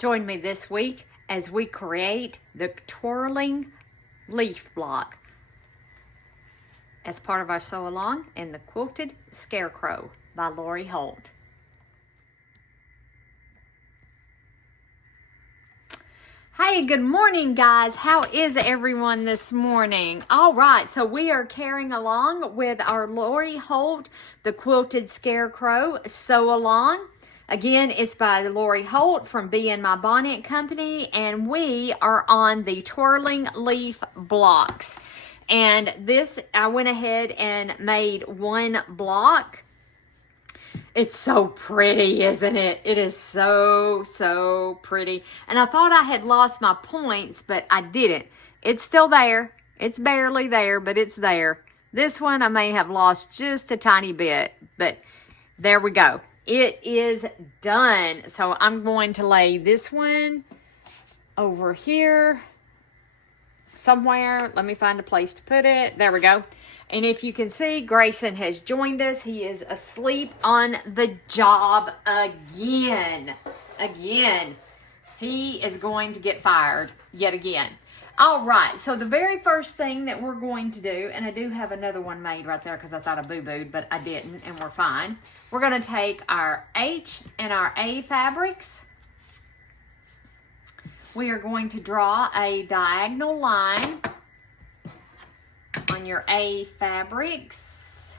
Join me this week as we create the Twirling Leaf Block as part of our sew along in the Quilted Scarecrow by Holt. Hey, good morning, guys. How is everyone this morning? All right, so we are carrying along with our Holt, the Quilted Scarecrow sew along. Again, it's by Holt from Bee in My Bonnet Company, and we are on the Twirling Leaf Blocks. And this, I went ahead and made one block. It's so pretty, isn't it? It is so pretty. And I thought I had lost my points, but I didn't. It's still there. It's barely there, but it's there. This one I may have lost just a tiny bit, but there we go. It is done. So I'm going to lay this one over here somewhere. Let me find a place to put it. There we go. And if you can see, Grayson has joined us. He is asleep on the job again. He is going to get fired yet again. All right, so the very first thing that we're going to do, and I do have another one made right there because I thought I boo-booed, but I didn't, and we're fine. We're going to take our H and our A fabrics. We are going to draw a diagonal line on your A fabrics.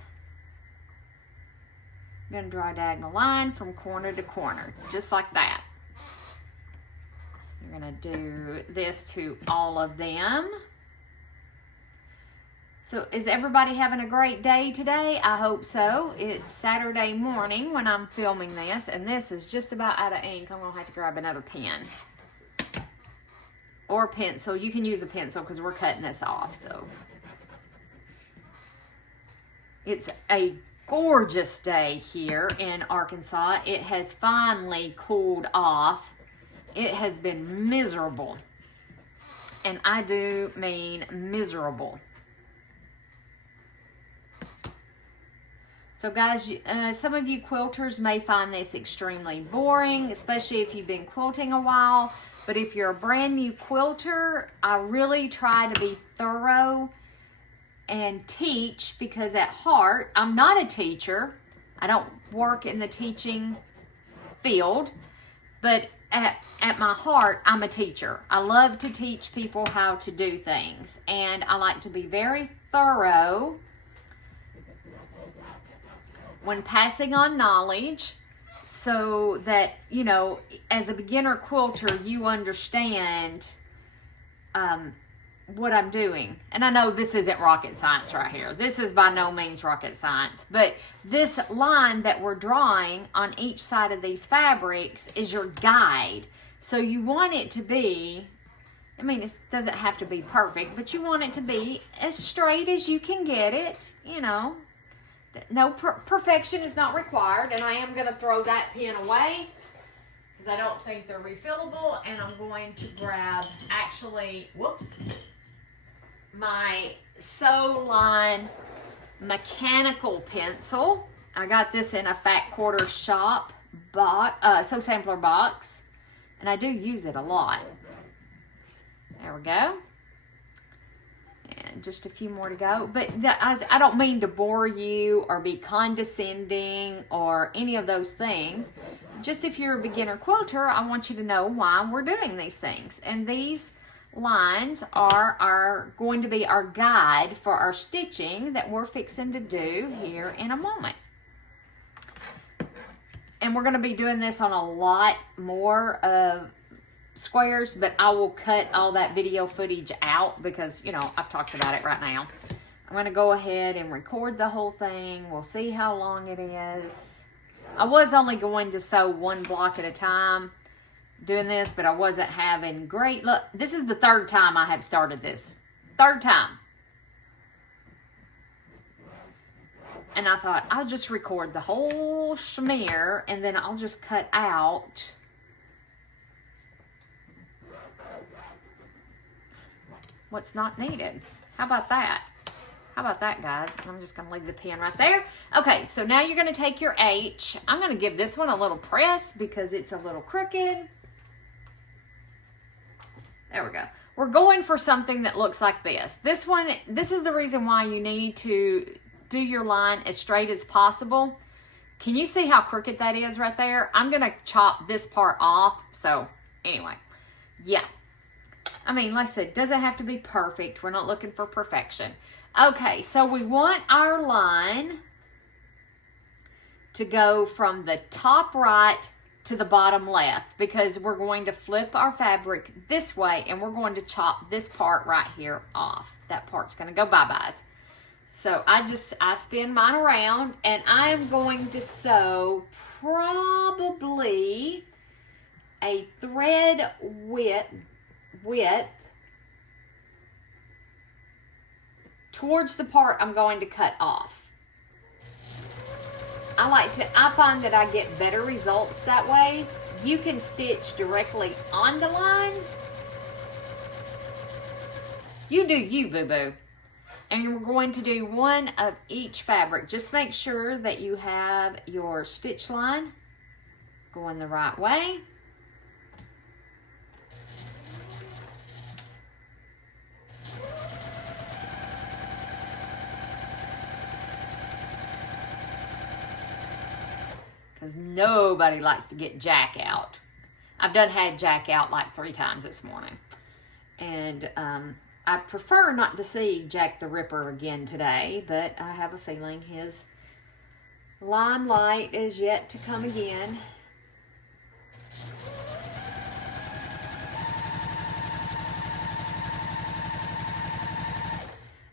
I'm going to draw a diagonal line from corner to corner, just like that. You're going to do this to all of them. So is everybody having a great day today? I hope so. It's Saturday morning when I'm filming this, and this is just about out of ink. I'm going to have to grab another pen or pencil. You can use a pencil because we're cutting this off. So it's a gorgeous day here in Arkansas. It has finally cooled off. It has been miserable, and I do mean miserable. So guys, some of you quilters may find this extremely boring, especially if you've been quilting a while. But if you're a brand new quilter, I really try to be thorough and teach, because at heart, I'm not a teacher. I don't work in the teaching field, but at my heart, I'm a teacher. I love to teach people how to do things, and I like to be very thorough when passing on knowledge, so that, you know, as a beginner quilter, you understand what I'm doing. And I know this isn't rocket science right here. This is by no means rocket science, but this line that we're drawing on each side of these fabrics is your guide. So you want it to be, I mean, it doesn't have to be perfect, but you want it to be as straight as you can get it, you know. No, perfection is not required, and I am going to throw that pen away because I don't think they're refillable, and I'm going to grab, actually, whoops, my Sew Line mechanical pencil. I got this in a Fat Quarter Shop box, Sew Sampler box, and I do use it a lot. There we go. And just a few more to go. But I don't mean to bore you or be condescending or any of those things. Just if you're a beginner quilter, I want you to know why we're doing these things. And these lines are going to be our guide for our stitching that we're fixing to do here in a moment. And we're going to be doing this on a lot more of squares, but I will cut all that video footage out because, you know, I've talked about it right now. I'm going to go ahead and record the whole thing. We'll see how long it is. I was only going to sew one block at a time doing this, but I wasn't having great luck. This is the third time I have started this. Third time. And I thought, I'll just record the whole schmear and then I'll just cut out what's not needed. How about that? How about that, guys? I'm just going to leave the pen right there. Okay, so now you're going to take your H. I'm going to give this one a little press because it's a little crooked. There we go. We're going for something that looks like this. This is the reason why you need to do your line as straight as possible. Can you see how crooked that is right there? I'm going to chop this part off. So anyway, yeah. I mean, like I said, it doesn't have to be perfect. We're not looking for perfection. Okay, so we want our line to go from the top right to the bottom left, because we're going to flip our fabric this way and we're going to chop this part right here off. That part's going to go bye-byes. So I spin mine around, and I'm going to sew probably a thread width towards the part I'm going to cut off. I find that I get better results that way. You can stitch directly on the line. You do you, boo-boo. And we're going to do one of each fabric. Just make sure that you have your stitch line going the right way. Because nobody likes to get jack out. I've had jack out like 3 times this morning. And I prefer not to see Jack the Ripper again today, but I have a feeling his limelight is yet to come again.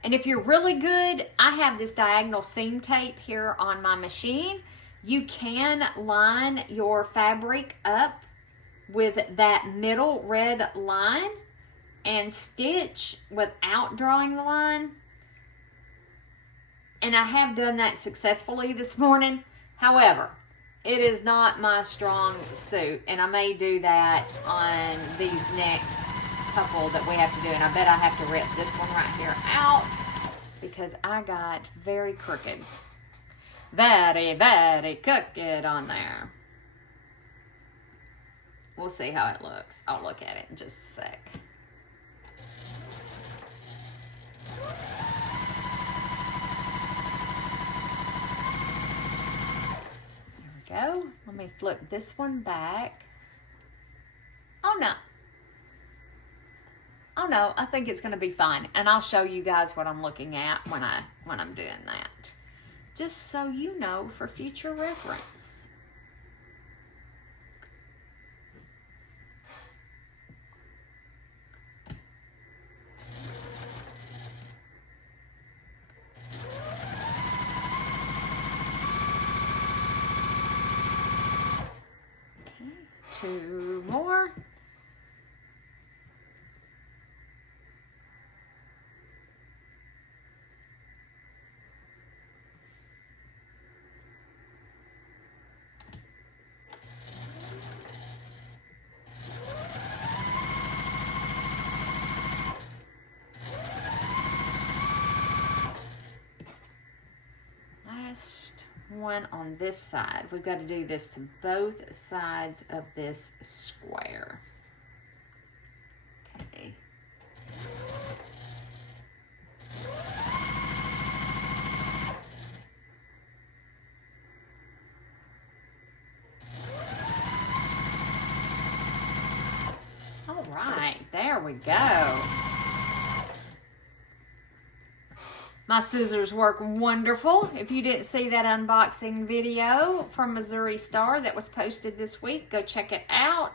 And if you're really good, I have this diagonal seam tape here on my machine. You can line your fabric up with that middle red line and stitch without drawing the line. And I have done that successfully this morning. However, it is not my strong suit, and I may do that on these next couple that we have to do. And I bet I have to rip this one right here out because I got very crooked. Very, very crooked on there. We'll see how it looks. I'll look at it in just a sec. There we go. Let me flip this one back. Oh no. Oh no, I think it's going to be fine. And I'll show you guys what I'm looking at when I'm doing that. Just so you know for future reference. Okay, 2 more. One on this side. We've got to do this to both sides of this square. Okay. All right, there we go. My scissors work wonderful. If you didn't see that unboxing video from Missouri Star that was posted this week, go check it out.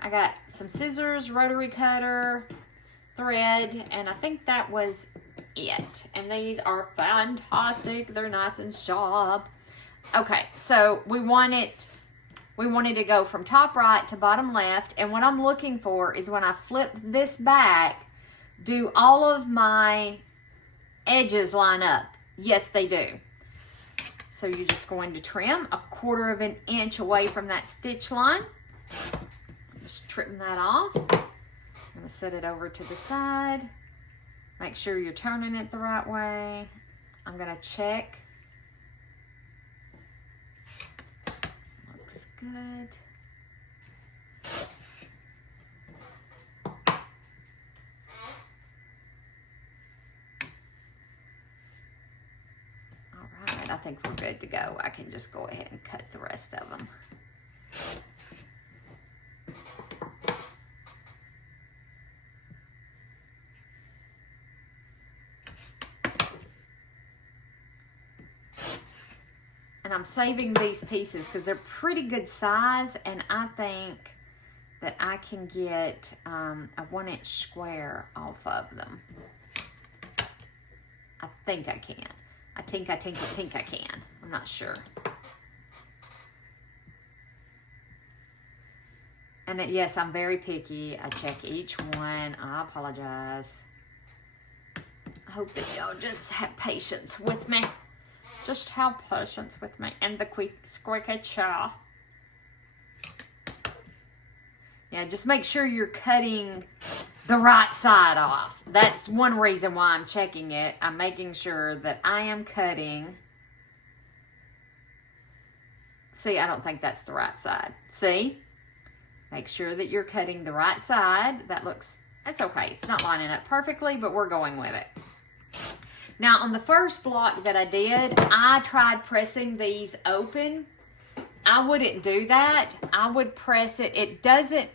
I got some scissors, rotary cutter, thread, and I think that was it. And these are fantastic. They're nice and sharp. Okay, so we wanted to go from top right to bottom left, and what I'm looking for is when I flip this back, do all of my edges line up? Yes, they do. So you're just going to trim 1/4 of an inch away from that stitch line. Just trim that off. I'm going to set it over to the side. Make sure you're turning it the right way. I'm going to check. Looks good. think we're good to go. I can just go ahead and cut the rest of them. And I'm saving these pieces because they're pretty good size, and I think that I can get a 1-inch square off of them. I think I can. I think I can. I'm not sure. And yes, I'm very picky. I check each one. I apologize. I hope that y'all just have patience with me. Just have patience with me and the quick squeaky chair. Yeah, just make sure you're cutting the right side off. That's one reason why I'm checking it. I'm making sure that I am cutting. See, I don't think that's the right side. See? Make sure that you're cutting the right side. That's okay. It's not lining up perfectly, but we're going with it. Now, on the first block that I did, I tried pressing these open. I wouldn't do that. I would press it. It doesn't.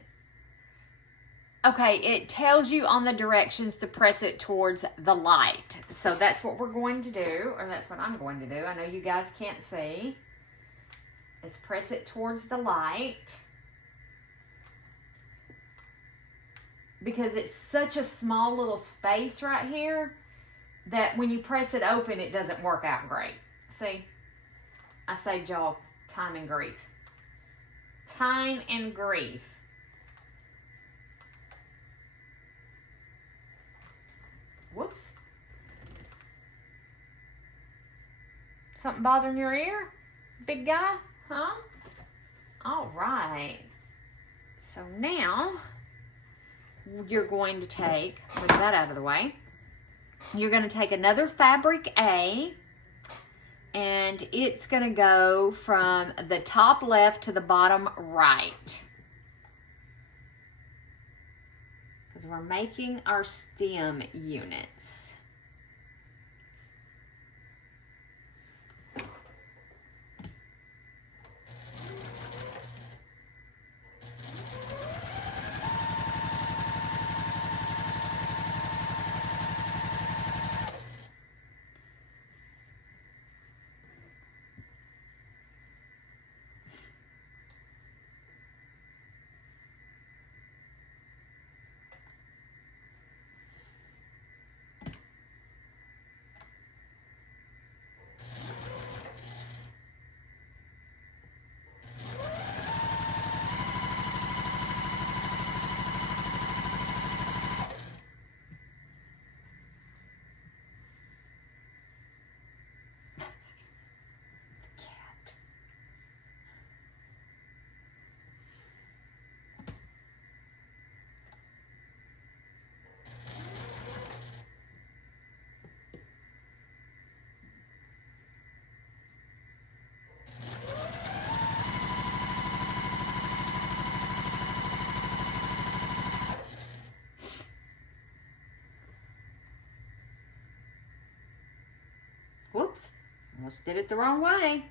Okay, it tells you on the directions to press it towards the light. So that's what we're going to do, or that's what I'm going to do. I know you guys can't see. Let's press it towards the light. Because it's such a small little space right here that when you press it open, it doesn't work out great. See, I saved y'all time and grief. Time and grief. Whoops. Something bothering your ear? Big guy? Huh? All right. So now you're going to take, move that out of the way. You're going to take another fabric A, and it's going to go from the top left to the bottom right. Because we're making our stem units. Whoops, almost did it the wrong way.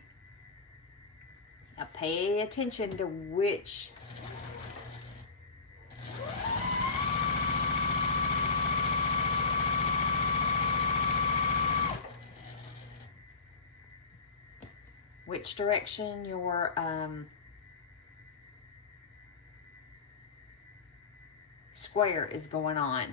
Now pay attention to which direction your square is going on.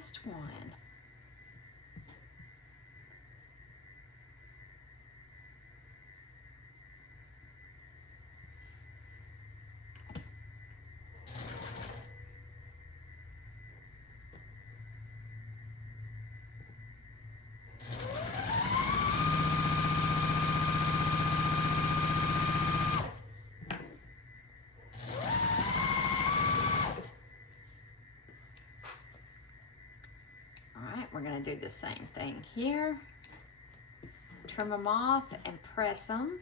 last one. We're going to do the same thing here. Trim them off and press them.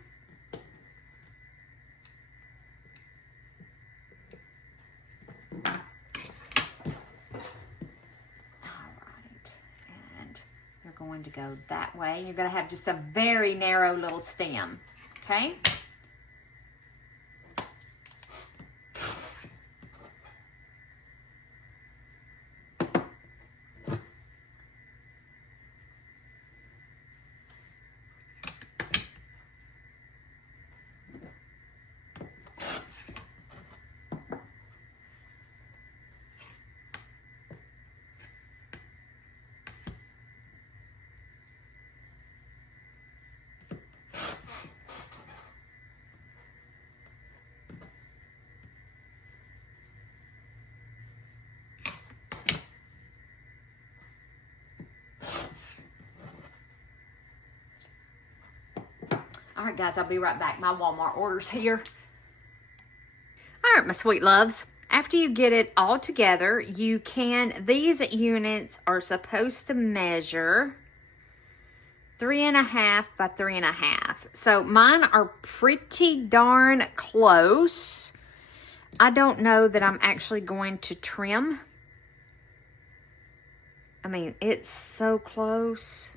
All right, and you're going to go that way. You're going to have just a very narrow little stem, okay? All right, guys, I'll be right back. My Walmart order's here. All right, my sweet loves. After you get it all together, you can, these units are supposed to measure 3.5 by 3.5. So mine are pretty darn close. I don't know that I'm actually going to trim. I mean, it's so close.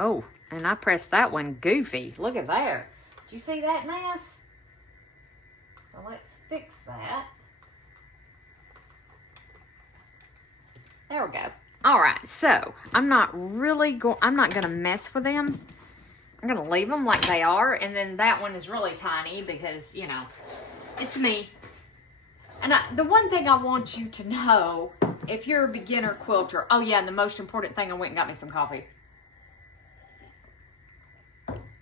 Oh, and I pressed that one goofy. Look at there. Did you see that mess? So let's fix that. There we go. All right, so I'm not gonna mess with them. I'm gonna leave them like they are, and then that one is really tiny because, you know, it's me. And the one thing I want you to know, if you're a beginner quilter, oh yeah, and the most important thing, I went and got me some coffee,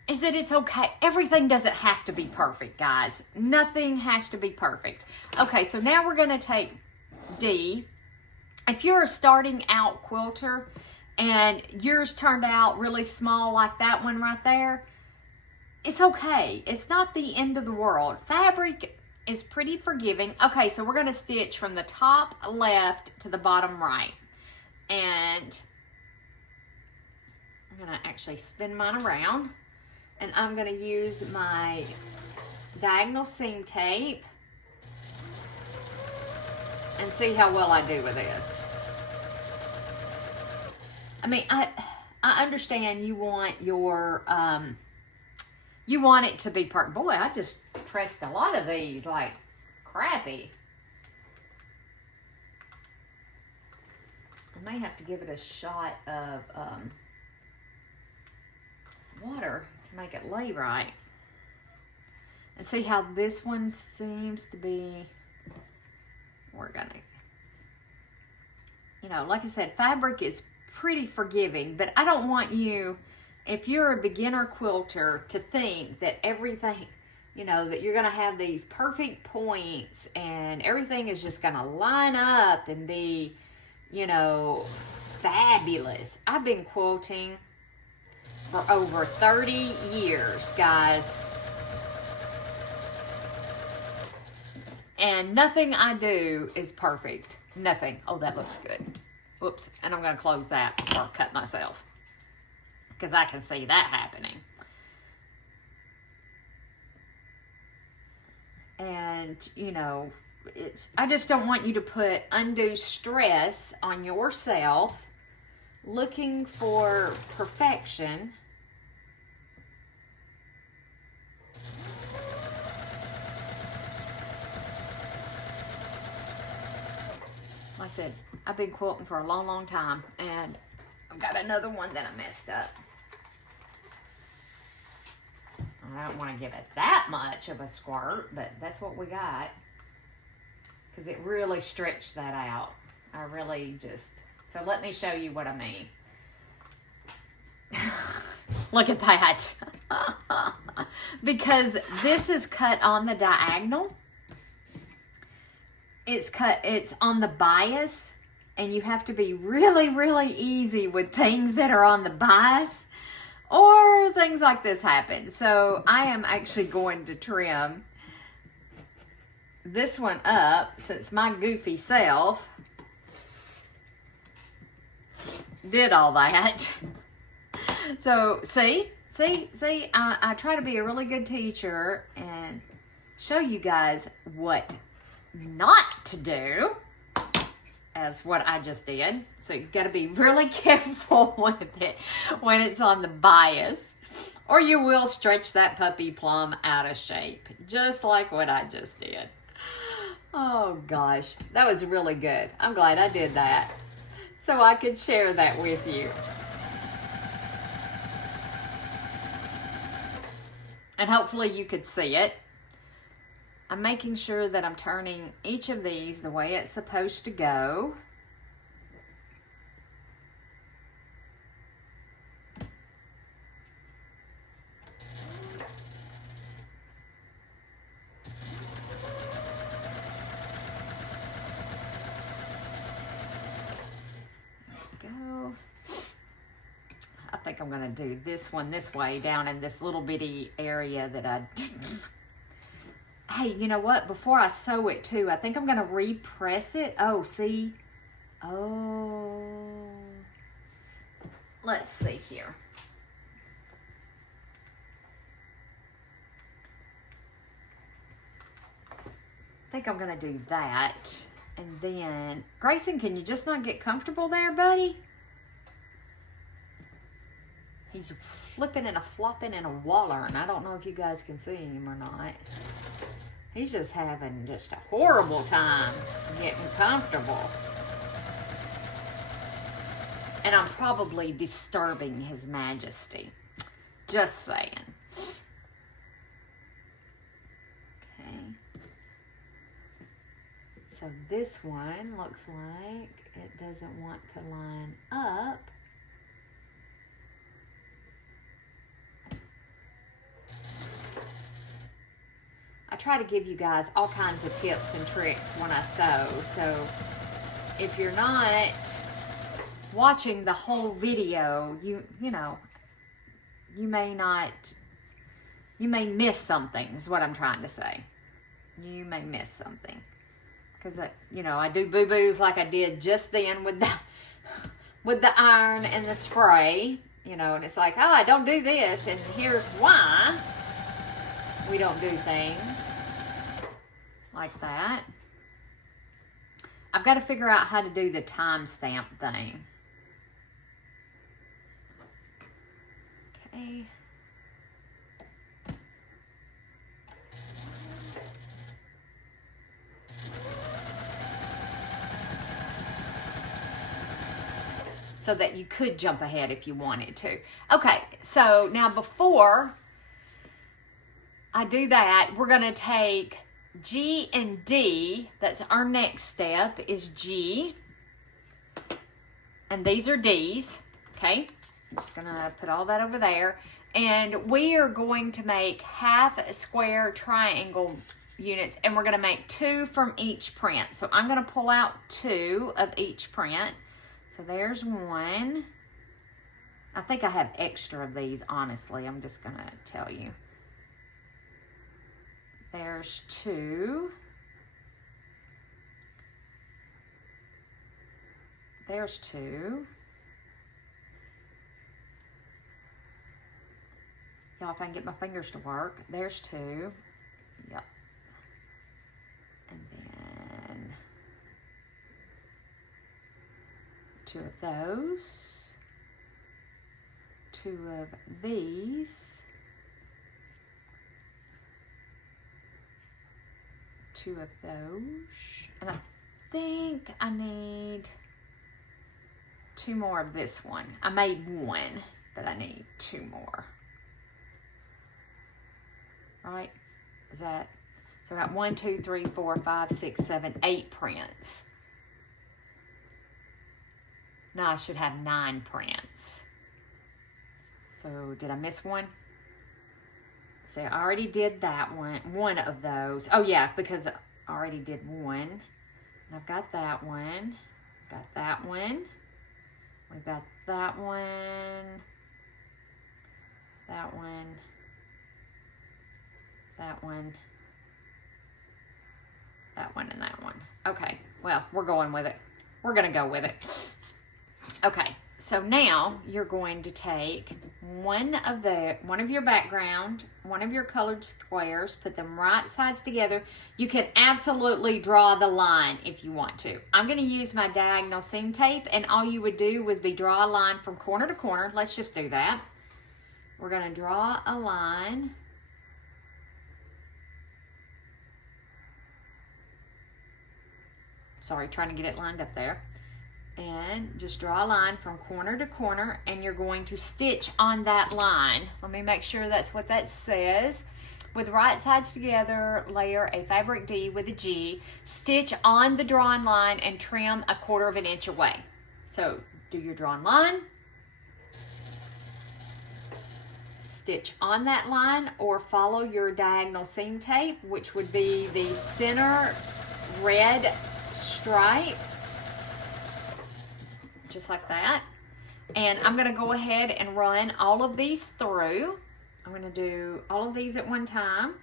is that it's okay. Everything doesn't have to be perfect, guys. Nothing has to be perfect. Okay, so now we're gonna take D. If you're a starting out quilter and yours turned out really small like that one right there, it's okay. It's not the end of the world. Fabric is pretty forgiving. Okay, so we're gonna stitch from the top left to the bottom right. And I'm gonna actually spin mine around. And I'm gonna use my diagonal seam tape and see how well I do with this. I mean, I understand you want your, you want it to be perfect. Boy, I just pressed a lot of these like crappy. I may have to give it a shot of water to make it lay right. And see how this one seems to be. We're gonna, you know, like I said, fabric is pretty forgiving, but I don't want you, if you're a beginner quilter, to think that everything, you know, that you're gonna have these perfect points and everything is just gonna line up and be, you know, fabulous. I've been quilting for over 30 years, guys. And nothing I do is perfect. Nothing. Oh, that looks good. Whoops. And I'm going to close that before I cut myself, because I can see that happening. And, you know, I just don't want you to put undue stress on yourself looking for perfection. Like I said, I've been quilting for a long, long time, and I've got another one that I messed up. I don't want to give it that much of a squirt, but that's what we got, because it really stretched that out. I really just, so let me show you what I mean. Look at that. Because this is cut on the diagonal. It's on the bias, and you have to be really, really easy with things that are on the bias, or things like this happen. So I am actually going to trim this one up, since my goofy self did all that. So see, I try to be a really good teacher and show you guys what not to do, as what I just did. So you got to be really careful with it when it's on the bias, or you will stretch that puppy plum out of shape, just like what I just did. Oh gosh, that was really good. I'm glad I did that so I could share that with you. And hopefully you could see it. I'm making sure that I'm turning each of these the way it's supposed to go. There we go. I think I'm going to do this one this way, down in this little bitty area that I... Hey, you know what? Before I sew it too, I think I'm going to repress it. Oh, see? Oh. Let's see here. I think I'm going to do that. And then, Grayson, can you just not get comfortable there, buddy? He's flipping and a flopping and a wallering. I don't know if you guys can see him or not. He's just having just a horrible time getting comfortable. And I'm probably disturbing His Majesty. Just saying. Okay. So this one looks like it doesn't want to line up. I try to give you guys all kinds of tips and tricks when I sew. So if you're not watching the whole video, you may miss something, is what I'm trying to say. You may miss something. Because I do boo-boos like I did just then with the iron and the spray. And it's like, oh, I don't do this, and here's why we don't do things like that. I've got to figure out how to do the timestamp thing. Okay. So that you could jump ahead if you wanted to. Okay, so now before I do that, we're going to take G and D. That's our next step, is G. And these are D's. Okay, I'm just going to put all that over there. And we are going to make half square triangle units, and we're going to make 2 from each print. So I'm going to pull out 2 of each print. So there's 1. I think I have extra of these, honestly. I'm just going to tell you. There's 2. There's 2. Y'all, if I can get my fingers to work. There's 2. Yep. And then 2 of those. 2 of these. 2 of those. And I think I need 2 more of this one. I made 1, but I need 2 more. Right? Is that, so I got 1, 2, 3, 4, 5, 6, 7, 8 prints. No, I should have 9 prints. So did I miss one? See, I already did that one of those. Oh yeah, because I already did one. And I've got that one. Got that one. We got that one. That one. That one. That one and that one. Okay, well, we're going with it. We're gonna go with it. Okay, so now you're going to take one of your background, one of your colored squares, put them right sides together. You can absolutely draw the line if you want to. I'm going to use my diagonal seam tape, and all you would do would be draw a line from corner to corner. Let's just do that. We're going to draw a line. Sorry, trying to get it lined up there. And just draw a line from corner to corner, and you're going to stitch on that line. Let me make sure that's what that says. With right sides together, layer a fabric D with a G, stitch on the drawn line and trim 1/4 of an inch away. So do your drawn line, stitch on that line, or follow your diagonal seam tape, which would be the center red stripe. Just like that. And I'm going to go ahead and run all of these through. I'm going to do all of these at one time.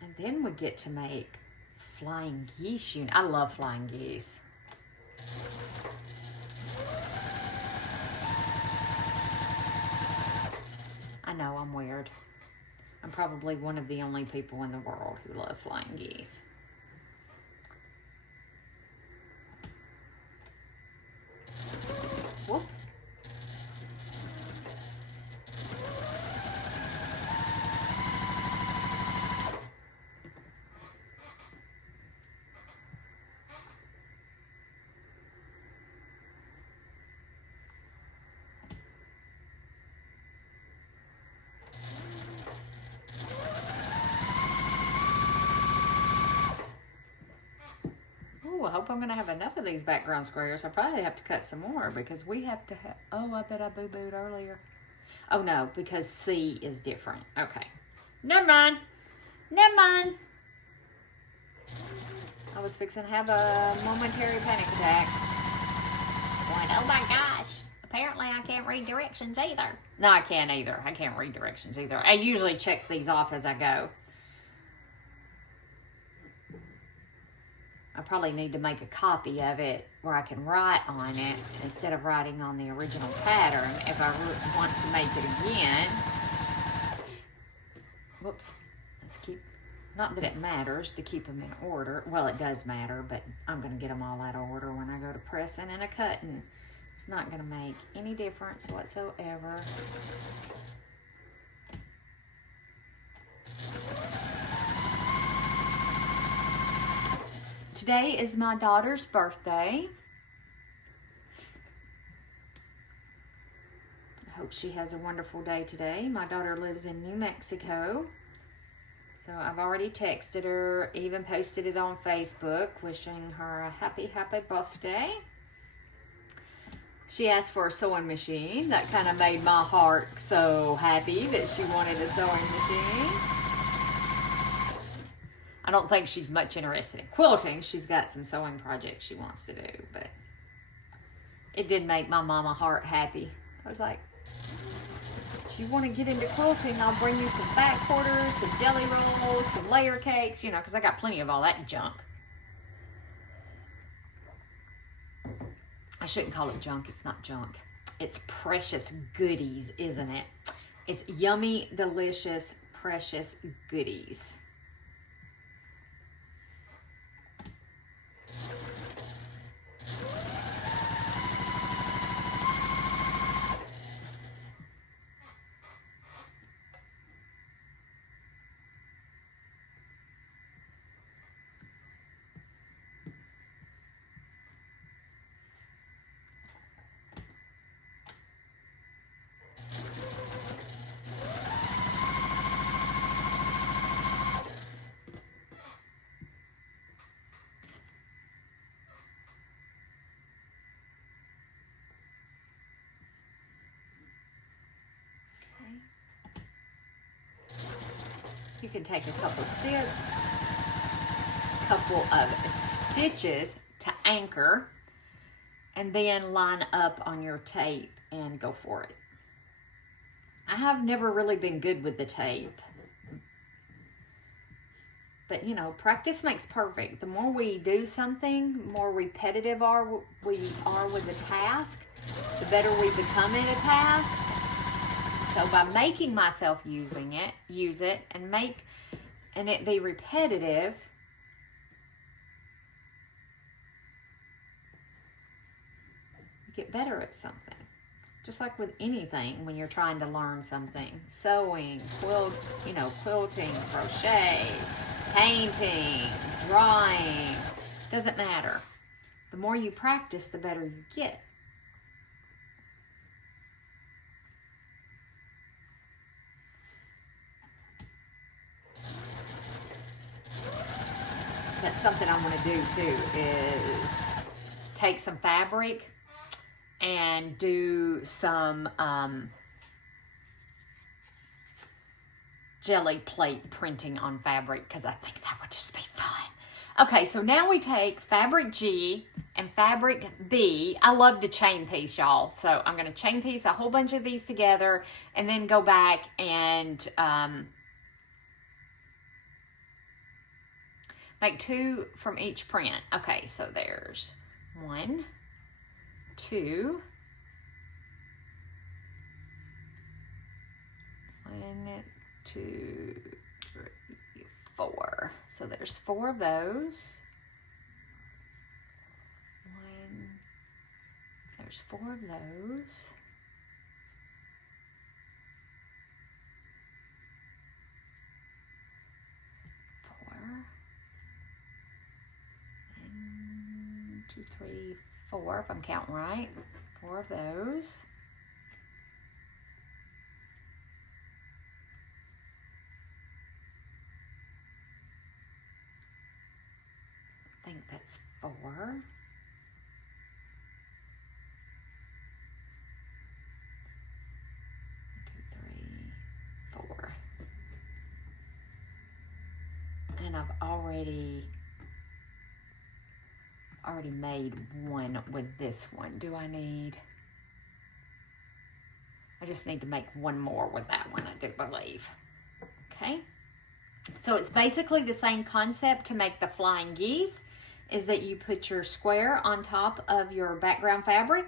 And then we get to make flying geese. I love flying geese. I know, I'm weird. I'm probably one of the only people in the world who love flying geese. Whoop. I hope I'm going to have enough of these background squares. I probably have to cut some more because we have to have... Oh, I bet I boo-booed earlier. Oh, no, because C is different. Okay. Never mind. Never mind. I was fixing to have a momentary panic attack. Going, oh my gosh. Apparently I can't read directions either. No, I can't either. I can't read directions either. I usually check these off as I go. I probably need to make a copy of it where I can write on it instead of writing on the original pattern if I want to make it again. Whoops. Let's keep, not that it matters to keep them in order. Well, it does matter, but I'm going to get them all out of order when I go to pressing and a cutting. It's not going to make any difference whatsoever. Today is my daughter's birthday. I hope she has a wonderful day today. My daughter lives in New Mexico. So I've already texted her, even posted it on Facebook, wishing her a happy, happy birthday. She asked for a sewing machine. That kind of made my heart so happy that she wanted a sewing machine. I don't think she's much interested in quilting. She's got some sewing projects she wants to do, but it did make my mama heart happy. I was like, if you want to get into quilting, I'll bring you some back quarters, some jelly rolls, some layer cakes, you know, because I got plenty of all that junk. I shouldn't call it junk. It's not junk. It's precious goodies, isn't it? It's yummy, delicious, precious goodies. You can take a couple of stitches to anchor, and then line up on your tape and go for it. I have never really been good with the tape, but you know, practice makes perfect. The more we do something, more repetitive we are with the task, the better we become at a task. So by making myself use it and it be repetitive, you get better at something. Just like with anything, when you're trying to learn something, sewing, quilting, crochet, painting, drawing, doesn't matter. The more you practice, the better you get. That's something I want to do too, is take some fabric and do some jelly plate printing on fabric, because I think that would just be fun. Okay, so now we take fabric G and fabric B. I love to chain piece, y'all. So I'm going to chain piece a whole bunch of these together and then go back and make 2 from each print. Okay, so there's 1, 2, 1, 2, 3, 4. So there's 4 of those. There's 4 of those. And 2, 3, 4, if I'm counting right. 4 of those. I think that's 4. 1, 2, 3, 4. And I've already made 1 with this one. Do I need? I just need to make 1 more with that one, I do believe. Okay. So it's basically the same concept to make the flying geese, is that you put your square on top of your background fabric,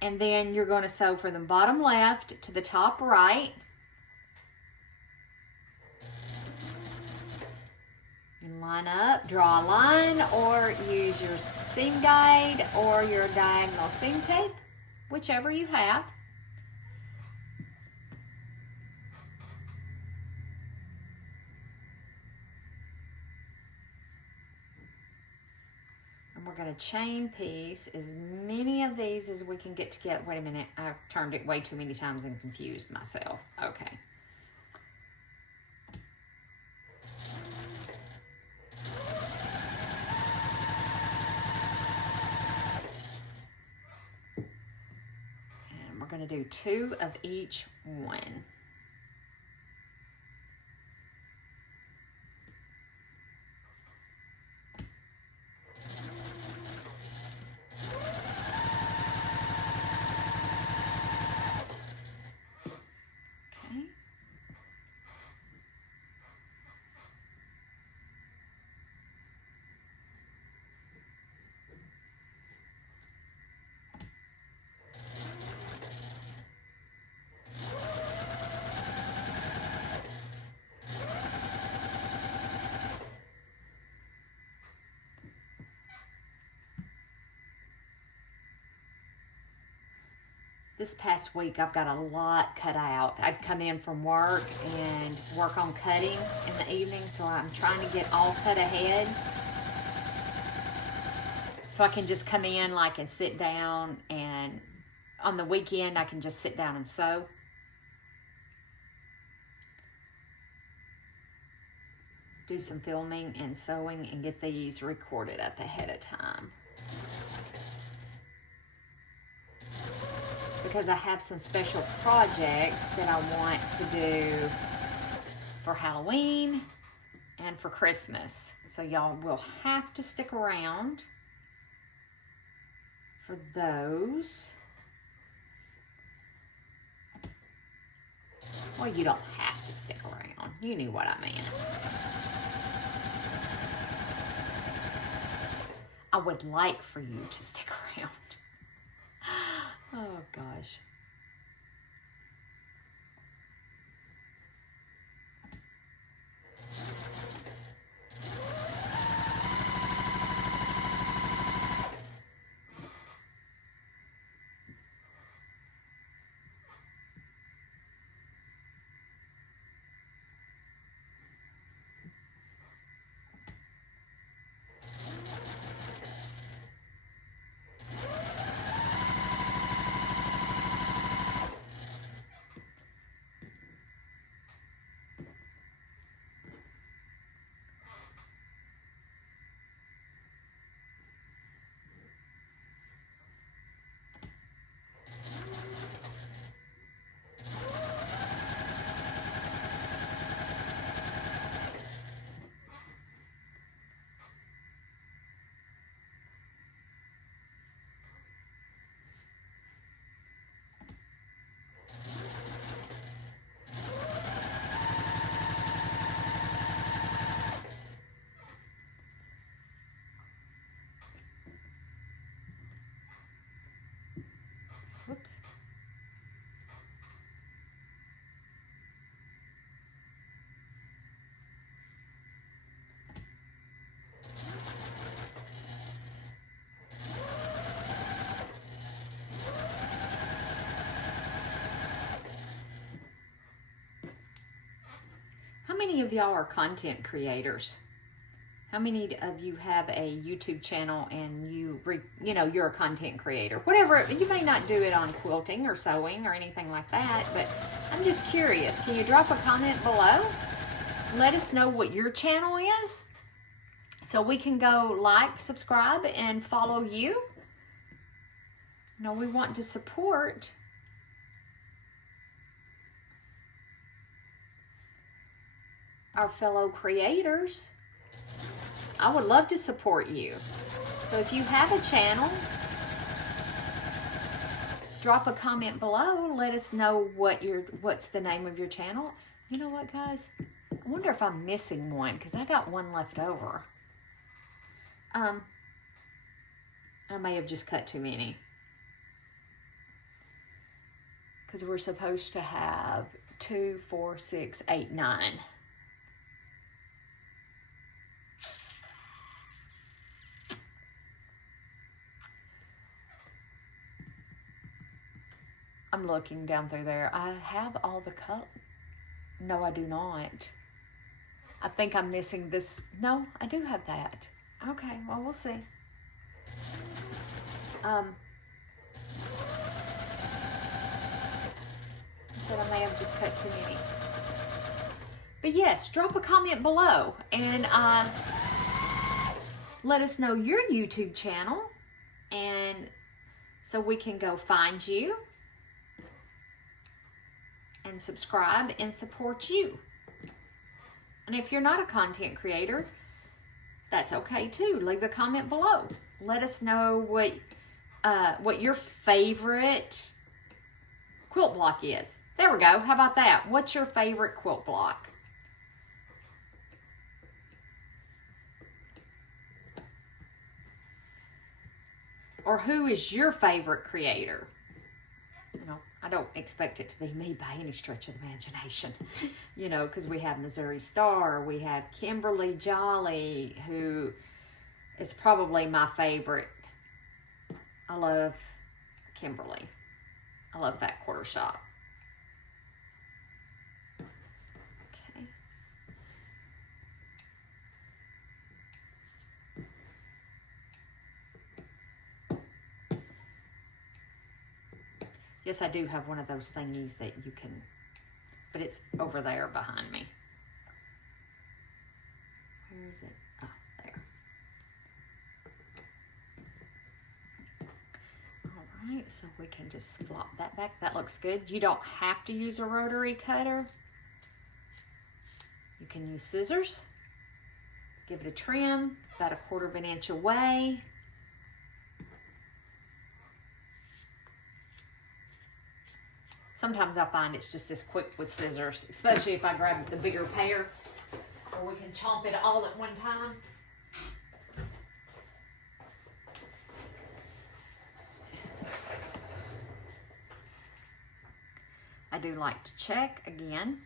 and then you're going to sew from the bottom left to the top right. You line up, draw a line, or use your seam guide or your diagonal seam tape, whichever you have. And we're going to chain piece as many of these as we can get together. Wait a minute, I turned it way too many times and confused myself. Okay. And we're going to do 2 of each one. This past week, I've got a lot cut out. I'd come in from work and work on cutting in the evening, so I'm trying to get all cut ahead. So I can just come in and sit down, and on the weekend, I can just sit down and sew. Do some filming and sewing and get these recorded up ahead of time. Because I have some special projects that I want to do for Halloween and for Christmas. So y'all will have to stick around for those. Well, you don't have to stick around. You knew what I meant. I would like for you to stick around. Oh, gosh. Whoops. How many of y'all are content creators? How many of you have a YouTube channel and you're a content creator? Whatever, you may not do it on quilting or sewing or anything like that, but I'm just curious. Can you drop a comment below? Let us know what your channel is so we can go like, subscribe, and follow you. You know, we want to support our fellow creators. I would love to support you. So if you have a channel, drop a comment below. Let us know what's the name of your channel. You know what, guys? I wonder if I'm missing one because I got one left over. I may have just cut too many. Because we're supposed to have 2, 4, 6, 8, 9. I'm looking down through there. I have all the color. No, I do not. I think I'm missing this. No, I do have that. Okay, well, we'll see. I said I may have just cut too many. But yes, drop a comment below and let us know your YouTube channel, and so we can go find you and subscribe and support you. And if you're not a content creator, that's okay too. Leave a comment below. Let us know what your favorite quilt block is. There we go. How about that? What's your favorite quilt block? Or who is your favorite creator? You know, I don't expect it to be me by any stretch of the imagination, you know, because we have Missouri Star, we have Kimberly Jolly, who is probably my favorite. I love Kimberly. I love that quarter shop. Okay. Yes, I do have one of those thingies that you can, but it's over there behind me. Where is it? Oh, there. All right, so we can just flop that back. That looks good. You don't have to use a rotary cutter. You can use scissors. Give it a trim, about 1/4 inch away. Sometimes I find it's just as quick with scissors, especially if I grab the bigger pair, or we can chomp it all at one time. I do like to check again.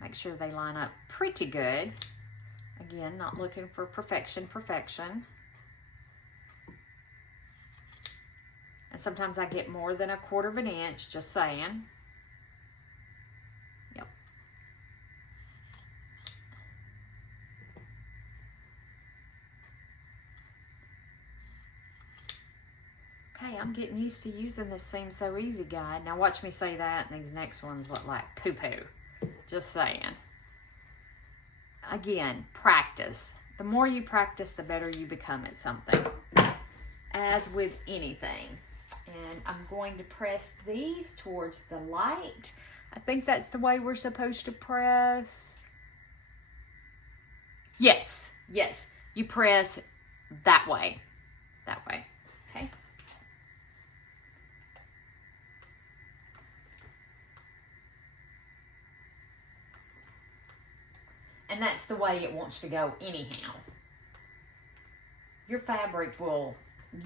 Make sure they line up pretty good. Again, not looking for perfection. And sometimes I get more than 1/4 inch, just saying. Yep. Okay, I'm getting used to using this Seems So Easy guide. Now watch me say that, and these next ones look like poo-poo. Just saying. Again, practice. The more you practice, the better you become at something. As with anything. And I'm going to press these towards the light. I think that's the way we're supposed to press. Yes, yes. You press that way. That way. Okay. And that's the way it wants to go anyhow. Your fabric will,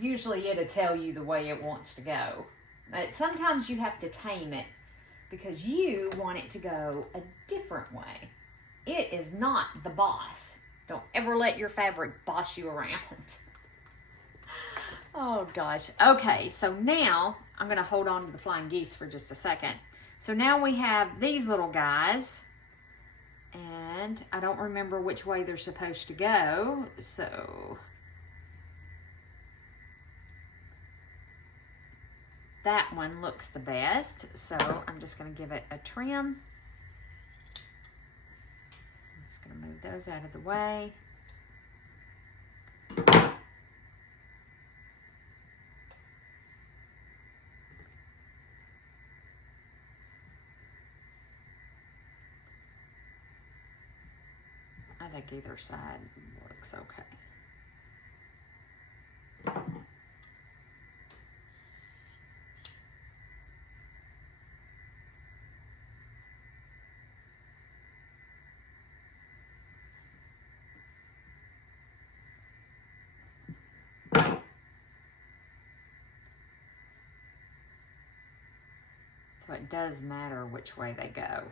usually it'll tell you the way it wants to go. But sometimes you have to tame it because you want it to go a different way. It is not the boss. Don't ever let your fabric boss you around. Oh gosh. Okay, so now I'm going to hold on to the flying geese for just a second. So now we have these little guys. And I don't remember which way they're supposed to go, so that one looks the best. So I'm just going to give it a trim. I'm just going to move those out of the way. I think either side looks okay. So it does matter which way they go.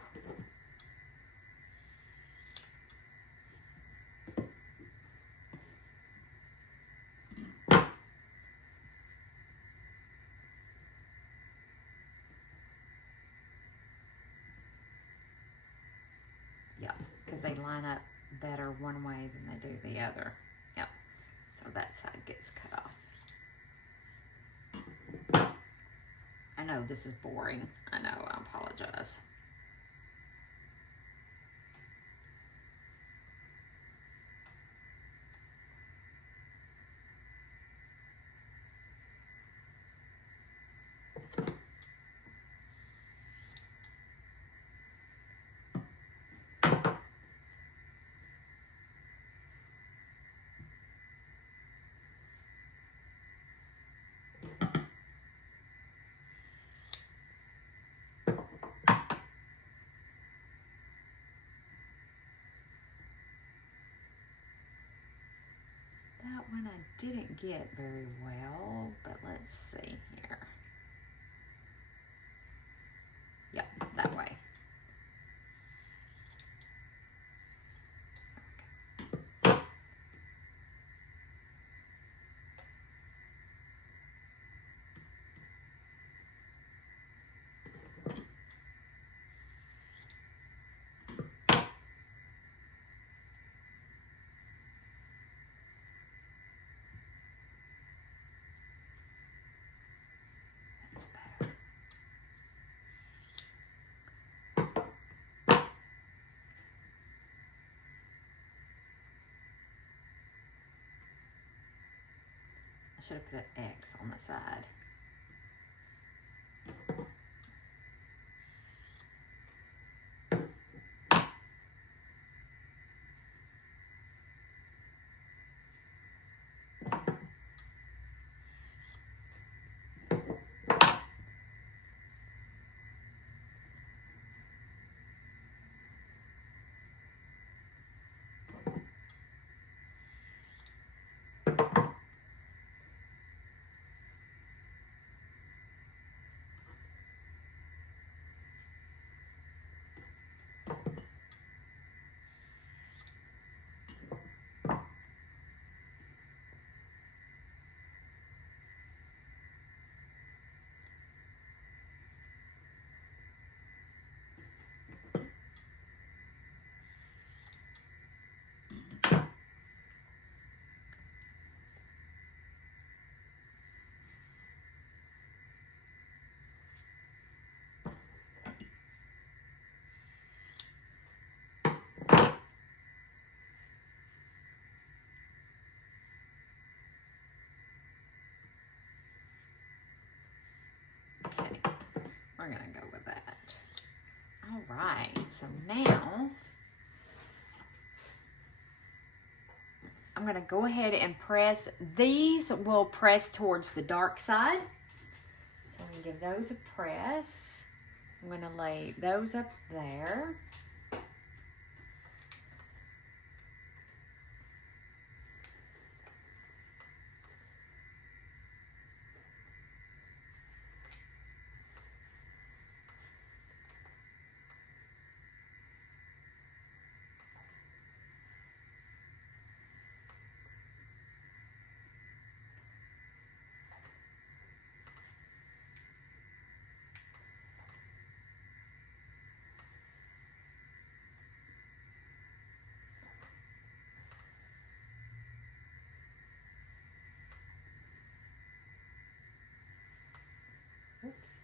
Yep, because they line up better one way than they do the other. Yep, so that side gets cut off. I know this is boring. I know, I apologize. That one I didn't get very well, but let's see here. Yep, that way. I should have put an X on the side. We're gonna go with that. All right, so now I'm gonna go ahead and press. These will press towards the dark side. So I'm gonna give those a press. I'm gonna lay those up there. Oops.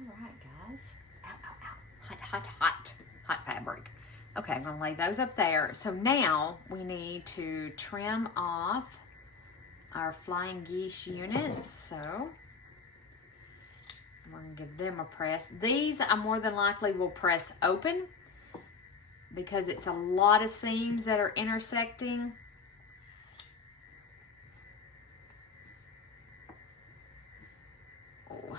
All right, guys. Ow, ow, ow. Hot, hot, hot. Hot fabric. Okay, I'm gonna lay those up there. So now we need to trim off our flying geese units. So I'm gonna give them a press. These I more than likely will press open because it's a lot of seams that are intersecting. Oh.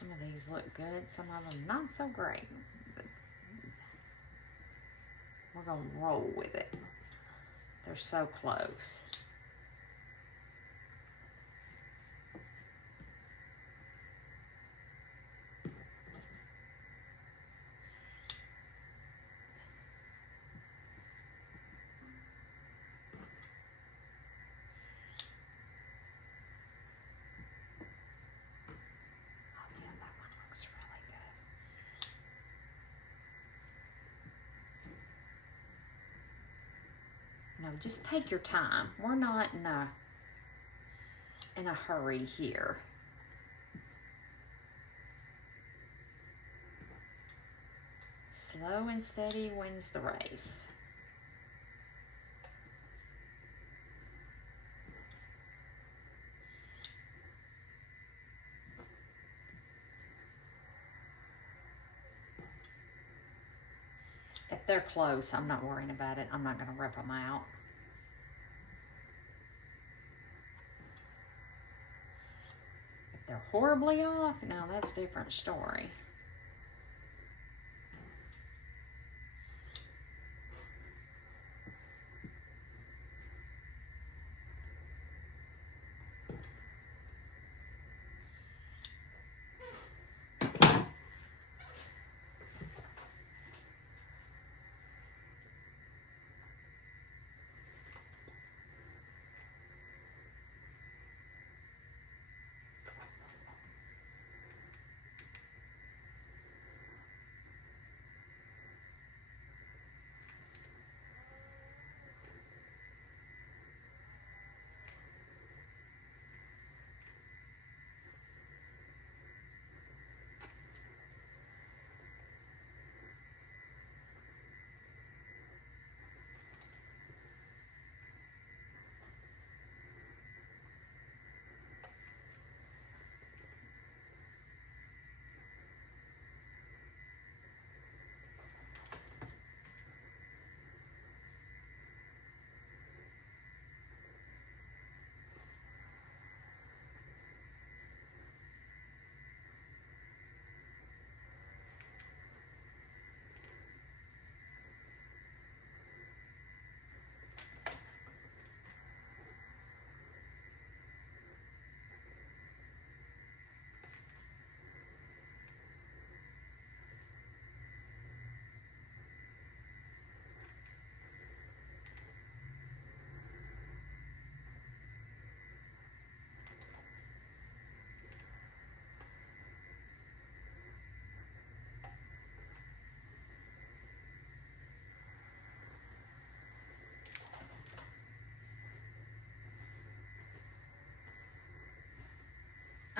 Some of these look good, some of them not so great, but we're gonna roll with it. They're so close. No, just take your time. We're not in a hurry here. Slow and steady wins the race. If they're close, I'm not worrying about it. I'm not going to rip them out. If they're horribly off, now that's a different story.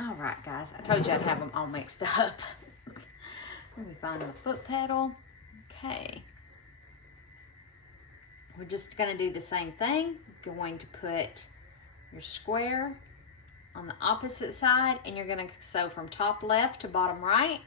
All right, guys, I told you I'd have them all mixed up. Let me find my foot pedal. Okay. We're just going to do the same thing. Going to put your square on the opposite side, and you're going to sew from top left to bottom right.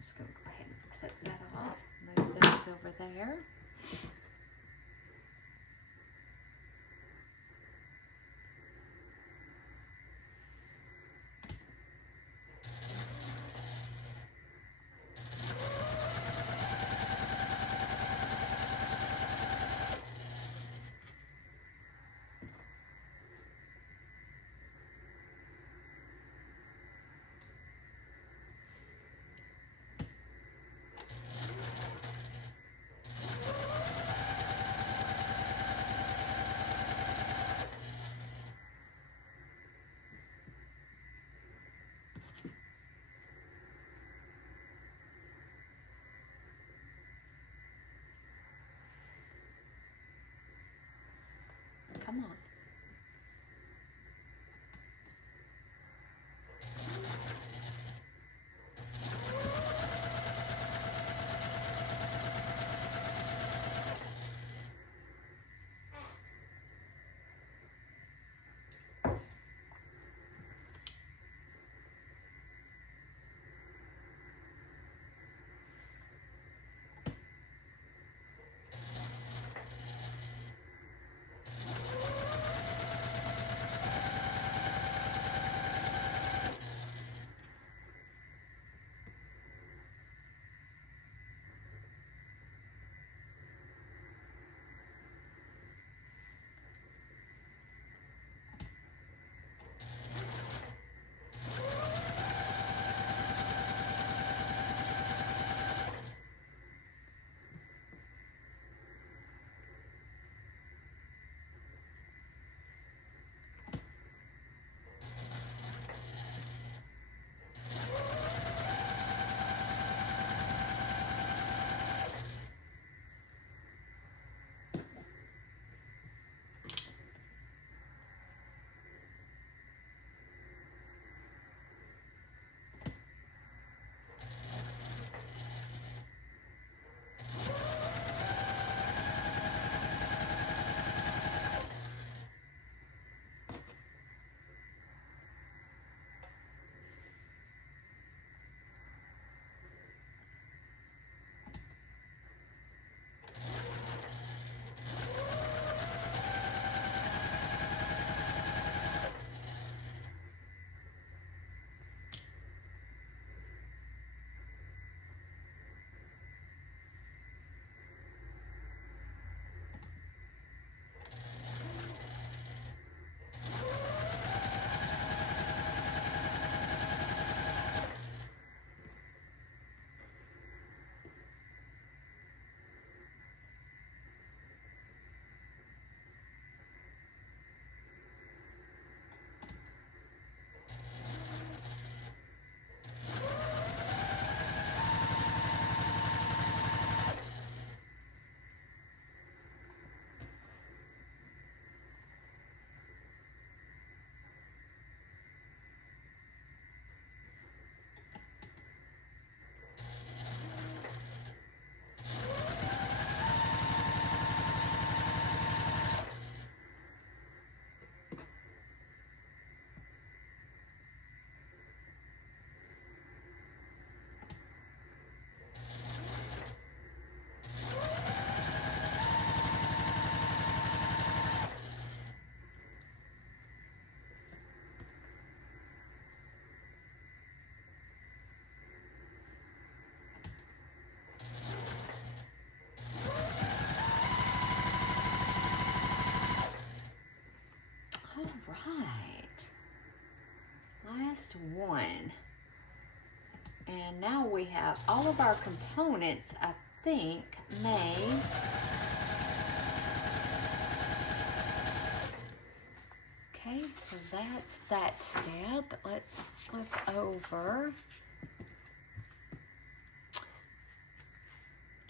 Just going to go ahead and clip that off. Move those over there. Come on. Last one. And now we have all of our components, I think, made. Okay, So that's that step. Let's flip over.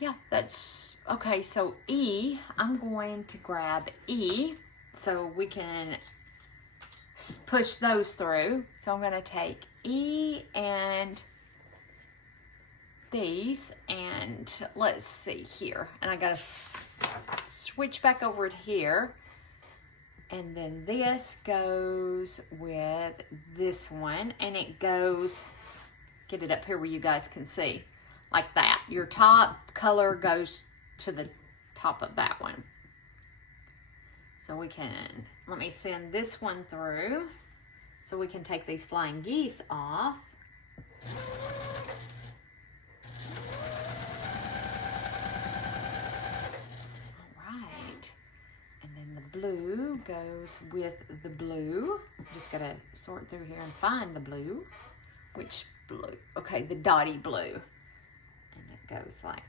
Yeah, that's okay. So E, I'm going to grab E so we can push those through. So I'm going to take E and these, and let's see here. And I got to switch back over to here. And then this goes with this one, and it goes, get it up here where you guys can see, like that. Your top color goes to the top of that one. So we can, let me send this one through so we can take these flying geese off. Blue goes with the blue. Just gotta sort through here and find the blue. Which blue? Okay, the dotty blue. And it goes like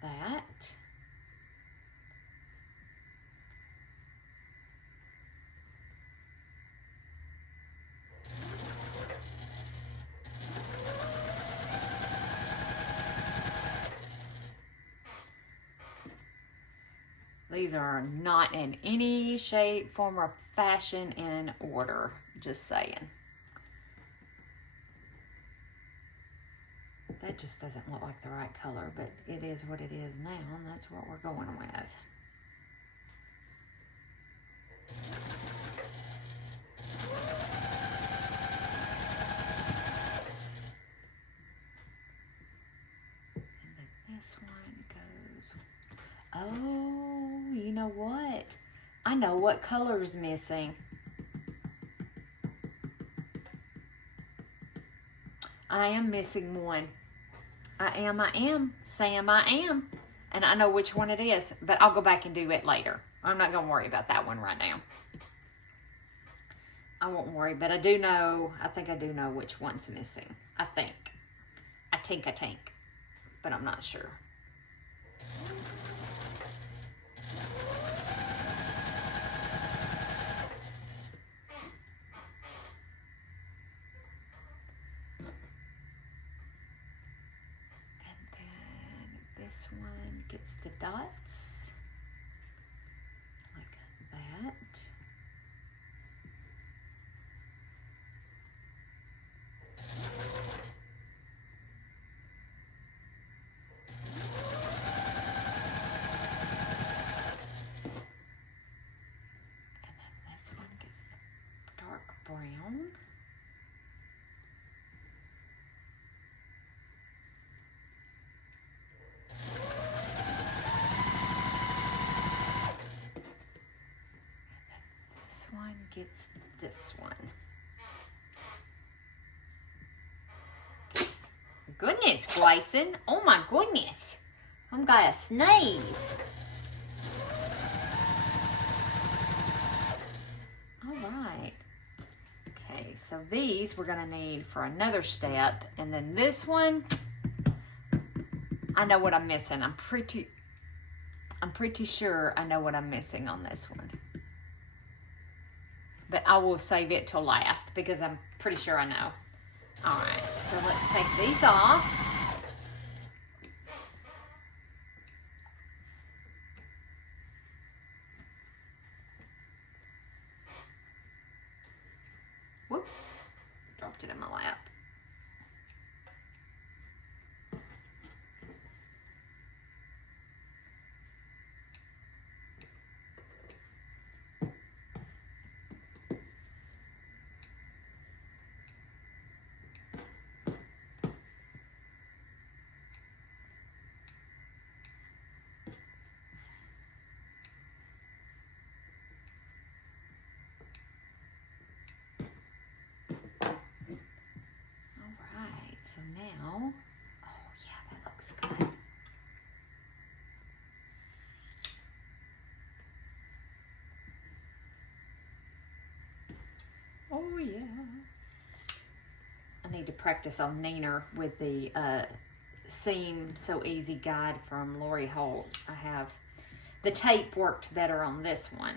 that. These are not in any shape, form, or fashion in order. Just saying. That just doesn't look like the right color, but it is what it is now, and that's what we're going with. And then this one goes... Oh, you know what? I know what color's missing. I am missing one. I am. Sam, I am. And I know which one it is, but I'll go back and do it later. I'm not going to worry about that one right now. I won't worry, but I do know, I think I do know which one's missing. I think, but I'm not sure. This one gets the dots like that. And then this one gets the dark brown. Gets this one. Goodness, Grayson. Oh my goodness. I'm gonna sneeze. All right. Okay, so these we're gonna need for another step. And then this one, I know what I'm missing. I'm pretty sure I know what I'm missing on this one. But I will save it till last because I'm pretty sure I know. All right, so let's take these off. Whoops, dropped it in my lap. So now, oh yeah, that looks good. Oh yeah. I need to practice on Neener with the Seam So Easy guide from Lori Holt. I have, the tape worked better on this one.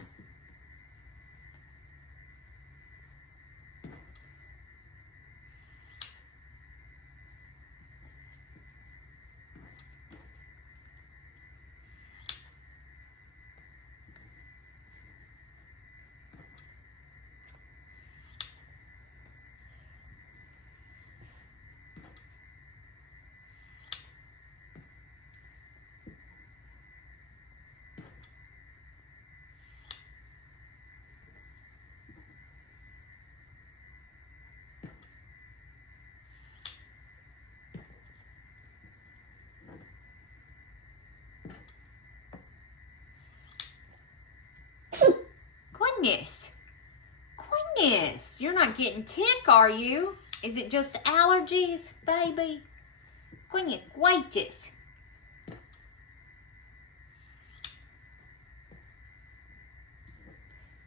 Goodness. Goodness. You're not getting tick, are you? Is it just allergies, baby? Goodness gracious.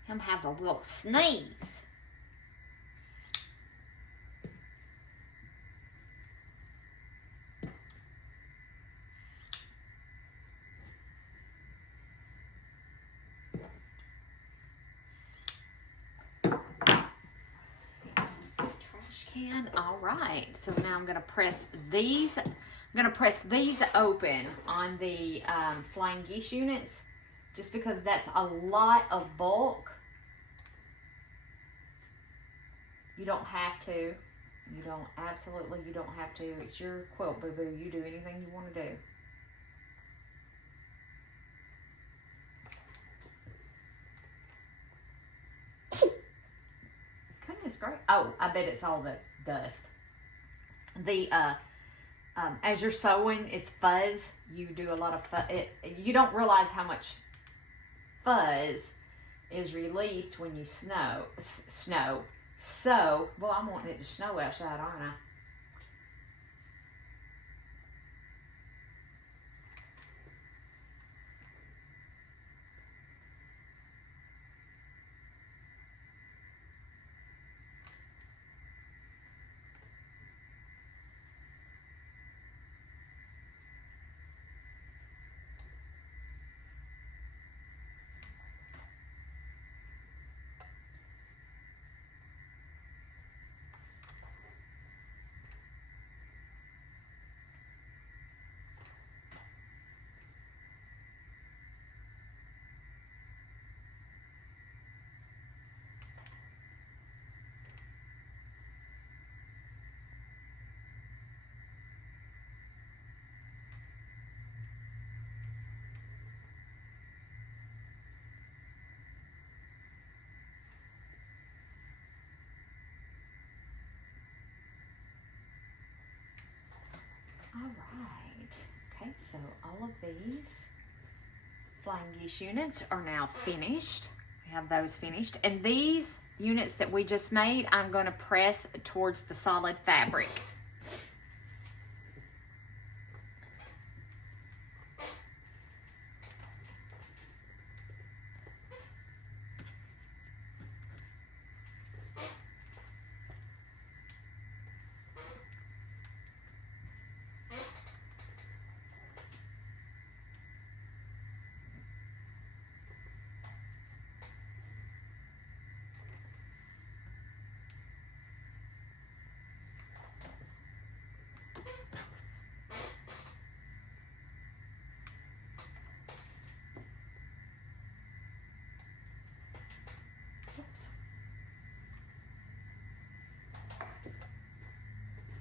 Him have a little sneeze. Can. All right, so now I'm going to press these. I'm going to press these open on the flying geese units, just because that's a lot of bulk. You don't have to. You don't, absolutely, you don't have to. It's your quilt, boo-boo. You do anything you want to do. Goodness great. Oh, I bet it's all the dust. The as you're sewing, it's fuzz. You do a lot of fuzz. You don't realize how much fuzz is released when you snow. So, well, I'm wanting it to snow outside, aren't I? All right. Okay, so all of these flying geese units are now finished. We have those finished. And these units that we just made, I'm going to press towards the solid fabric.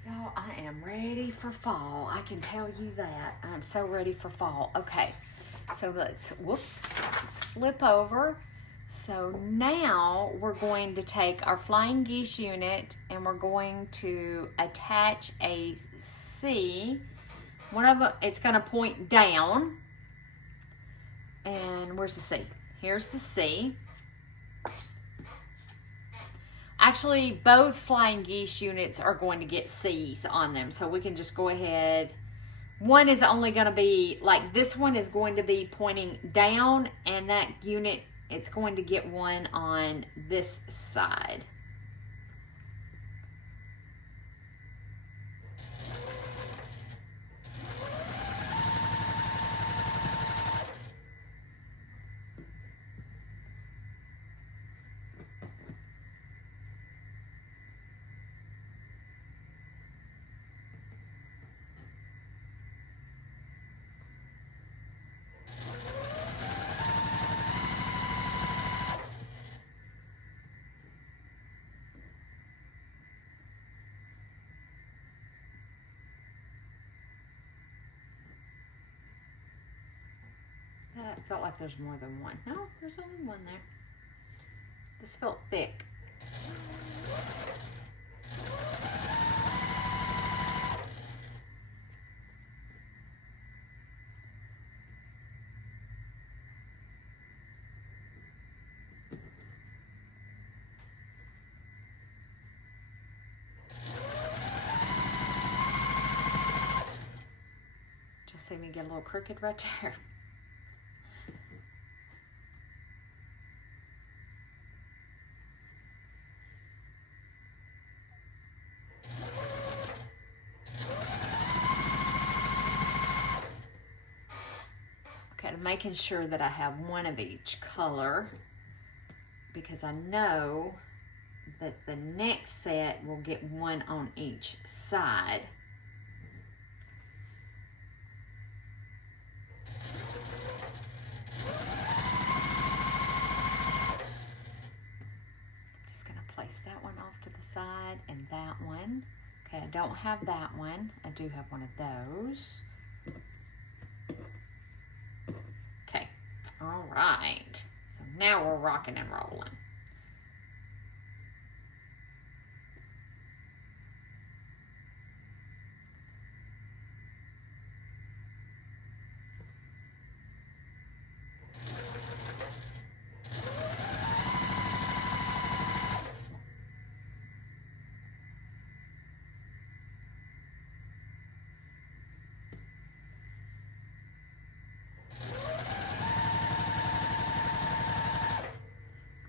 Y'all, I am ready for fall. I can tell you that. I'm so ready for fall. Okay, so let's flip over. So now we're going to take our flying geese unit and we're going to attach a C. One of them, it's going to point down. And where's the C? Here's the C. Actually, both flying geese units are going to get C's on them. So we can just go ahead. One is only going to be, like this one is going to be pointing down, and that unit, it's going to get one on this side. That felt like there's more than one. No, there's only one there. This felt thick. see me get a little crooked right there. Okay, I'm making sure that I have one of each color because I know that the next set will get one on each side. Just gonna place that one off to the side and that one. Okay, I don't have that one. I do have one of those. Okay, all right. So now we're rocking and rolling.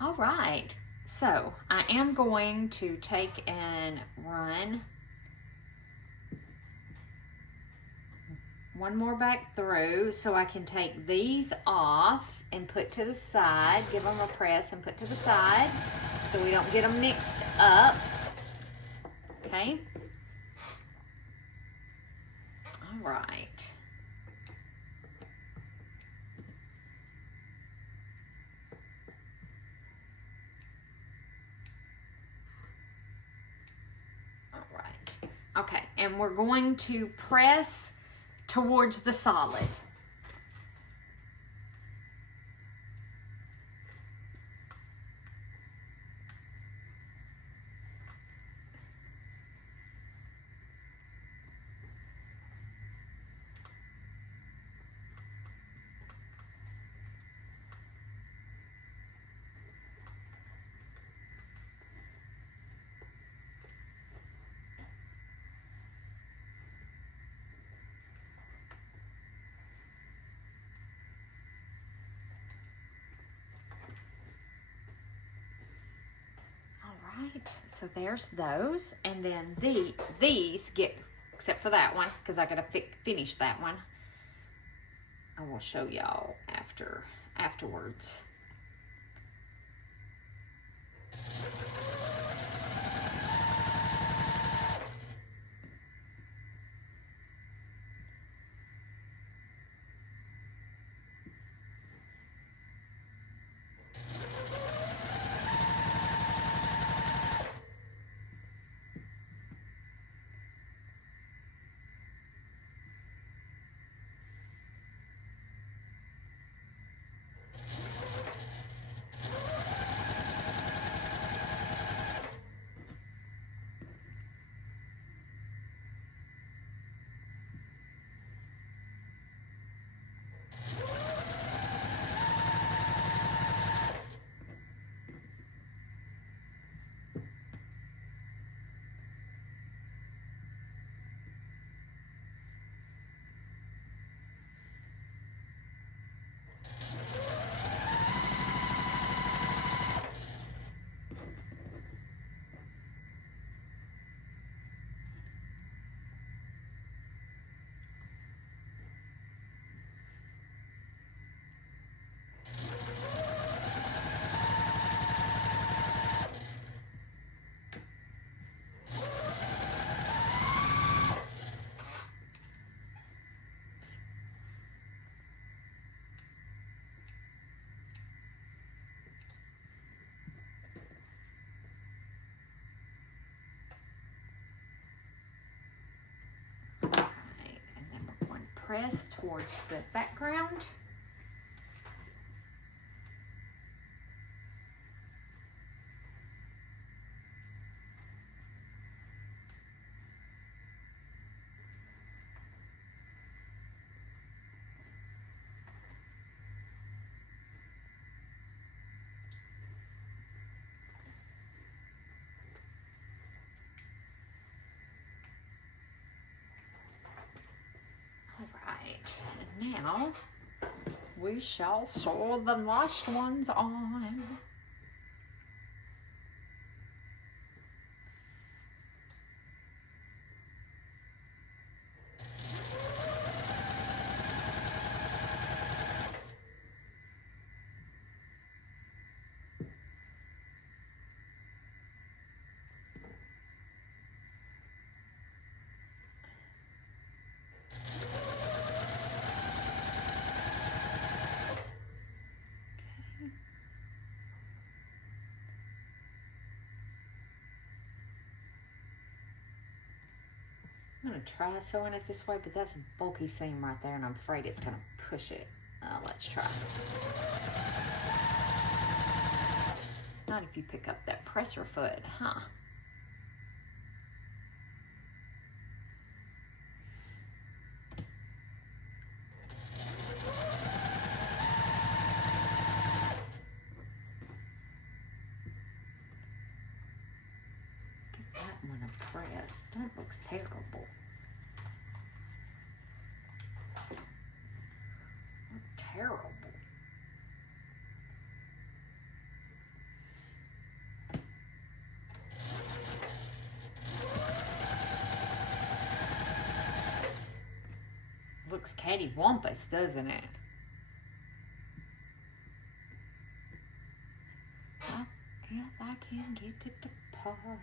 All right, so I am going to take and run one more back through so I can take these off and put to the side, give them a press and put to the side so we don't get them mixed up. Okay. All right. Okay, and we're going to press towards the solid. Right, so there's those, and then these get, except for that one, because I gotta finish that one. I will show y'all afterwards. Press towards the background. All right. right, now we shall sew the last ones on. I'm going to try sewing it this way, but that's a bulky seam right there, and I'm afraid it's going to push it. Let's try. Not if you pick up that presser foot, huh? Give that one a press. That looks terrible. Terrible. Looks cattywampus, doesn't it? Oh, if I can get it apart.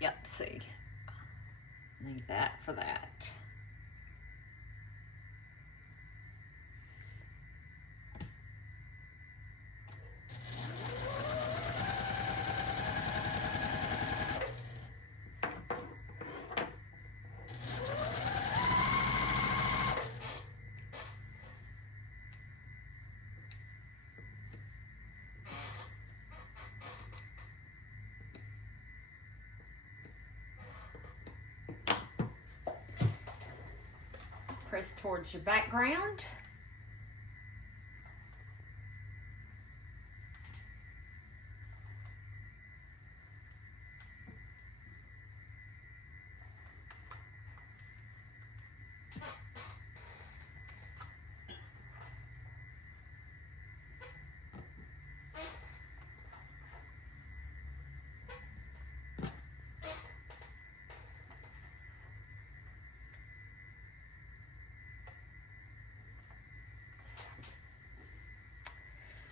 Yep, see. Need that for that. Press towards your background.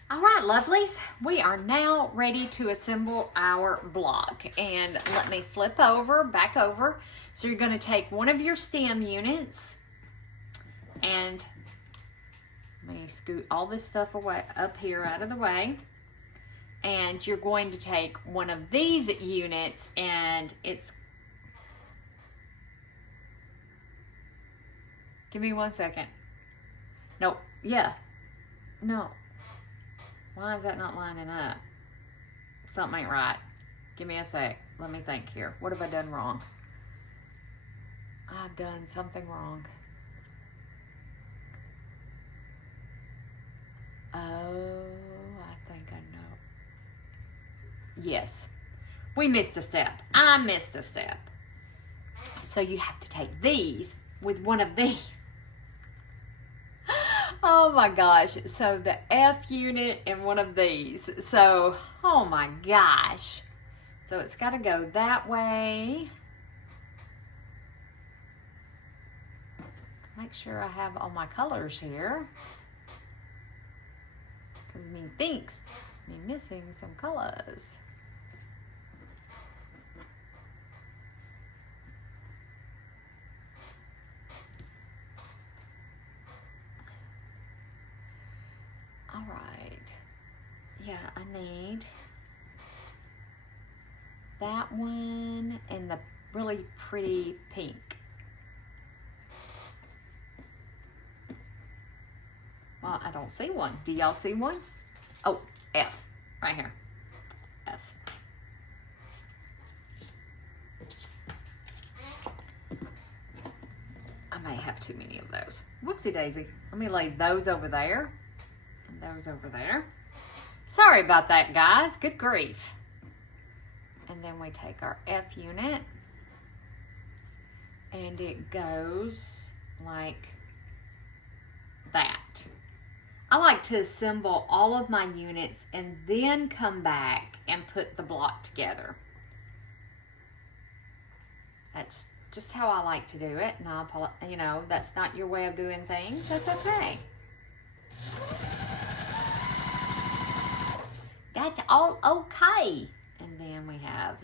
All right, lovelies, we are now ready to assemble our block. And let me flip over, back over. So you're going to take one of your stem units and let me scoot all this stuff away up here out of the way. And you're going to take one of these units, and it's, give me 1 second. No, yeah, no. Why is that not lining up? Something ain't right. Give me a sec. Let me think here. What have I done wrong? I've done something wrong. Oh, I think I know. Yes. We missed a step. I missed a step. So you have to take these with one of these. Oh my gosh. So the F unit and one of these. So, oh my gosh. So it's got to go that way. Make sure I have all my colors here. Because me thinks me missing some colors. All right, yeah, I need that one and the really pretty pink. Well, I don't see one. Do y'all see one? Oh, F, right here, F. I may have too many of those. Whoopsie daisy. Let me lay those over there. And those over there. Sorry about that, guys. Good grief. And then we take our F unit and it goes like that. I like to assemble all of my units and then come back and put the block together. That's just how I like to do it. And you know, that's not your way of doing things. That's okay. That's all okay. And then we have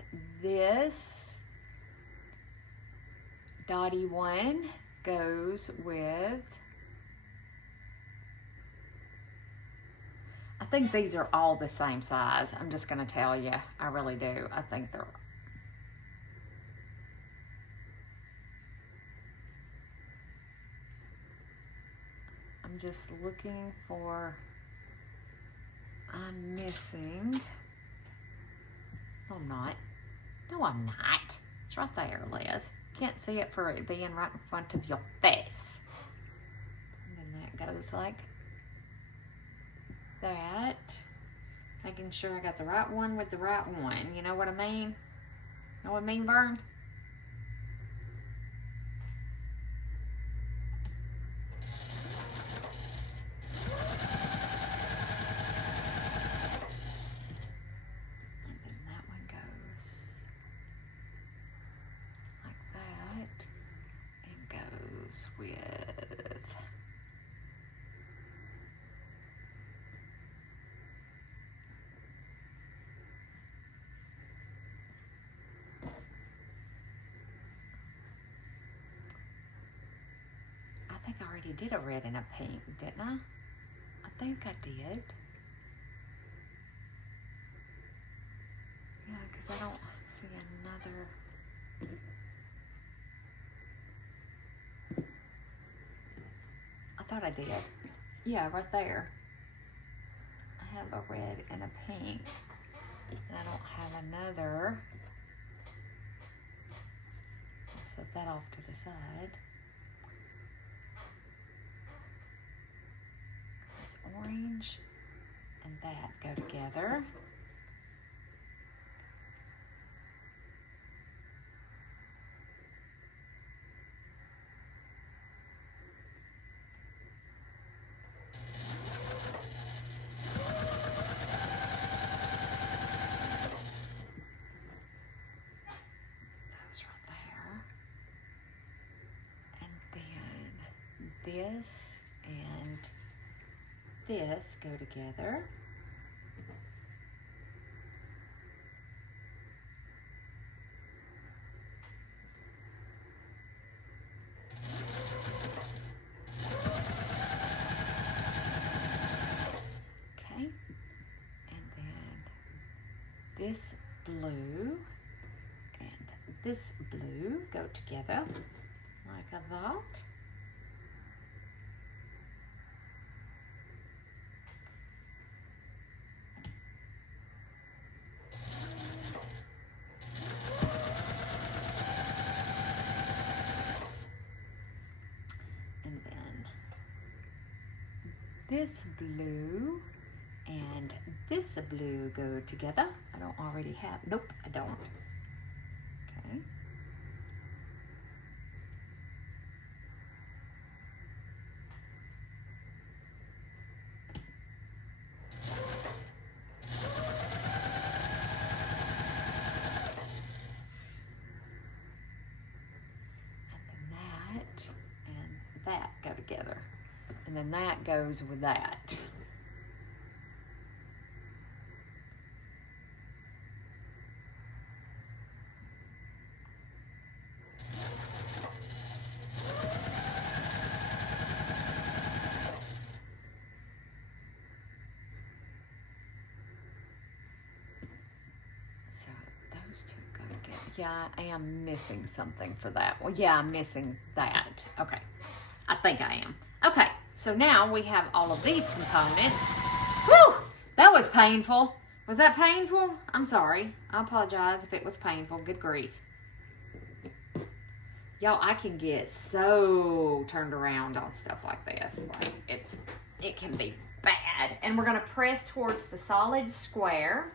this dotty one goes with, I think these are all the same size. I'm just gonna tell you, I really do. I think they're, I'm just looking for, I'm missing, no, I'm not. No, I'm not. It's right there, Liz. Can't see it for it being right in front of your face. And then that goes like that. Making sure I got the right one with the right one. You know what I mean? Know what I mean, Vern? With I think I already did a red and a pink, didn't I? I think I did. Yeah, because I don't see another. I thought I did. Yeah, right there. I have a red and a pink. And I don't have another. I'll set that off to the side. This orange and that go together. This and this go together. Okay, and then this blue and this blue go together like that. This blue and this blue go together. I don't already have, nope, I don't. Okay. And that go together. And then that goes with that. So those two go together. Yeah, I am missing something for that. Well, yeah, I'm missing that. Okay, I think I am. Okay. So now we have all of these components. Whew! That was painful. Was that painful? I'm sorry. I apologize if it was painful. Good grief. Y'all, I can get so turned around on stuff like this. Like, it can be bad. side. And we're going to press towards the solid square.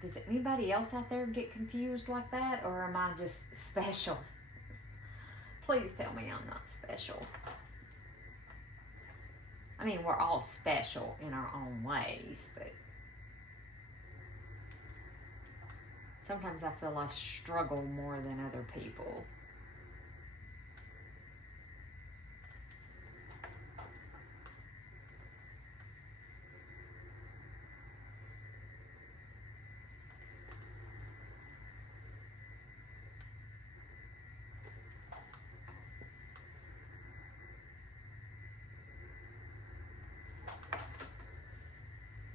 Does anybody else out there get confused like that, or am I just special? Please tell me I'm not special. I mean, we're all special in our own ways, but sometimes I feel I struggle more than other people.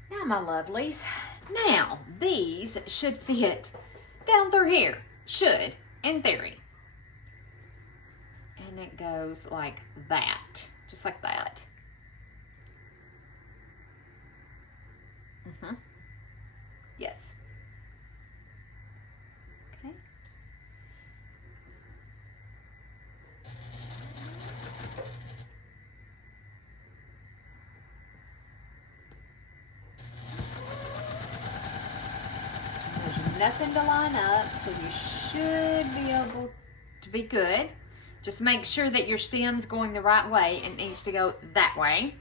Now, my lovelies, now these should fit down through here. Should, in theory. And it goes like that, just like that. Yes. Okay. There's nothing to line up, so you should be able to be good. Just make sure that your stem's going the right way and needs to go that way.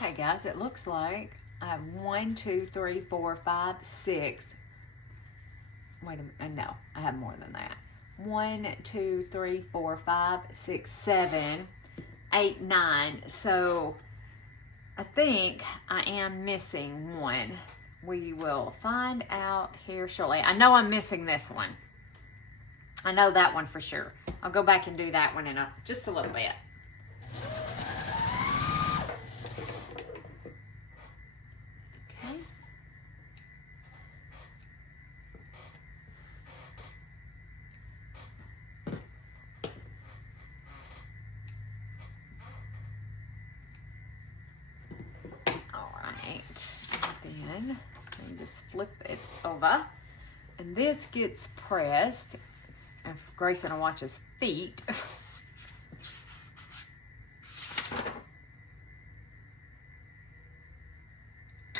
Okay, guys, it looks like I have 1, 2, 3, 4, 5, 6. Wait a minute, no, I have more than that. 1, 2, 3, 4, 5, 6, 7, 8, 9. So I think I am missing one. We will find out here shortly. I know I'm missing this one. I know that one for sure. I'll go back and do that one in just a little bit. Okay. All right. Then let me just flip it over. And this gets pressed. If Grayson will watch his feet.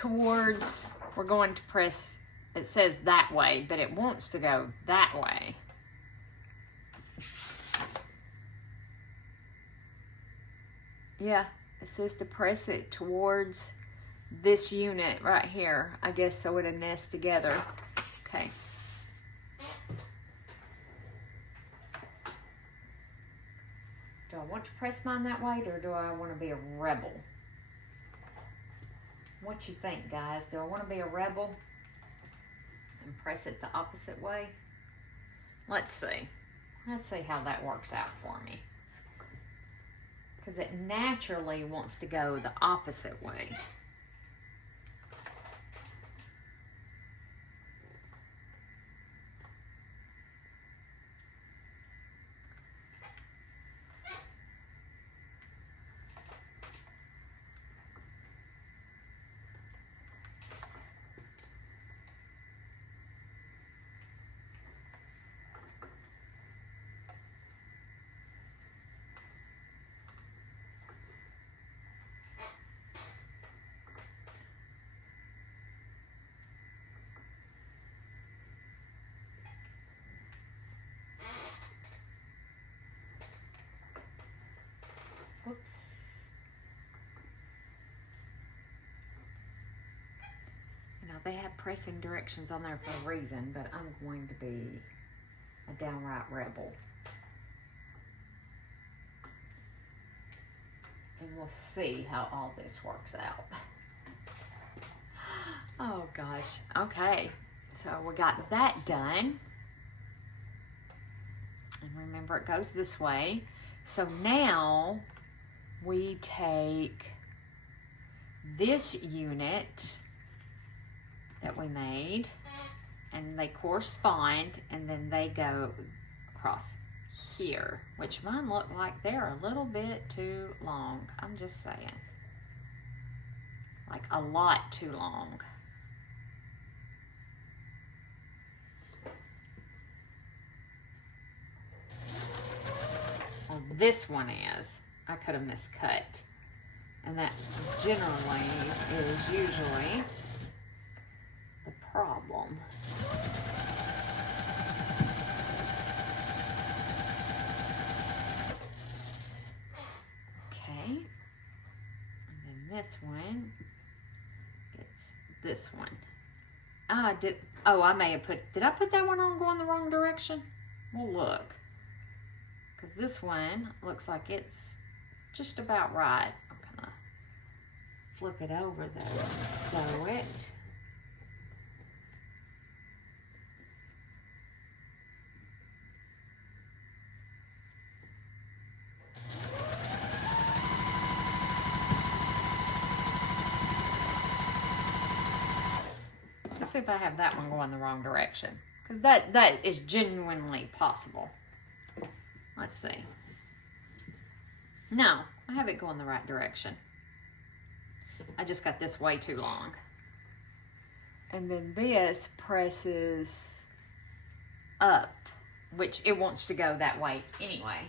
towards, we're going to press, it says that way, but it wants to go that way. Yeah, it says to press it towards this unit right here, I guess, so it'll nest together. Okay. Do I want to press mine that way, or do I want to be a rebel? What you think, guys? Do I want to be a rebel and press it the opposite way? Let's see. Let's see how that works out for me. Because it naturally wants to go the opposite way. Whoops. You know, they have pressing directions on there for a reason, but I'm going to be a downright rebel. And we'll see how all this works out. Oh gosh. Okay. So we got that done. And remember, it goes this way. So now we take this unit that we made, and they correspond, and then they go across here, which mine look like they're a little bit too long. I'm just saying. Like a lot too long. Well, this one is. I could have miscut. And that generally is usually the problem. Okay. And then this one, it's this one. I may have did I put that one on going the wrong direction? We'll look. Because this one looks like it's just about right. I'm gonna flip it over though and sew it. Let's see if I have that one going the wrong direction. Because that is genuinely possible. Let's see. No, I have it going the right direction. I just got this way too long. And then this presses up, which it wants to go that way anyway.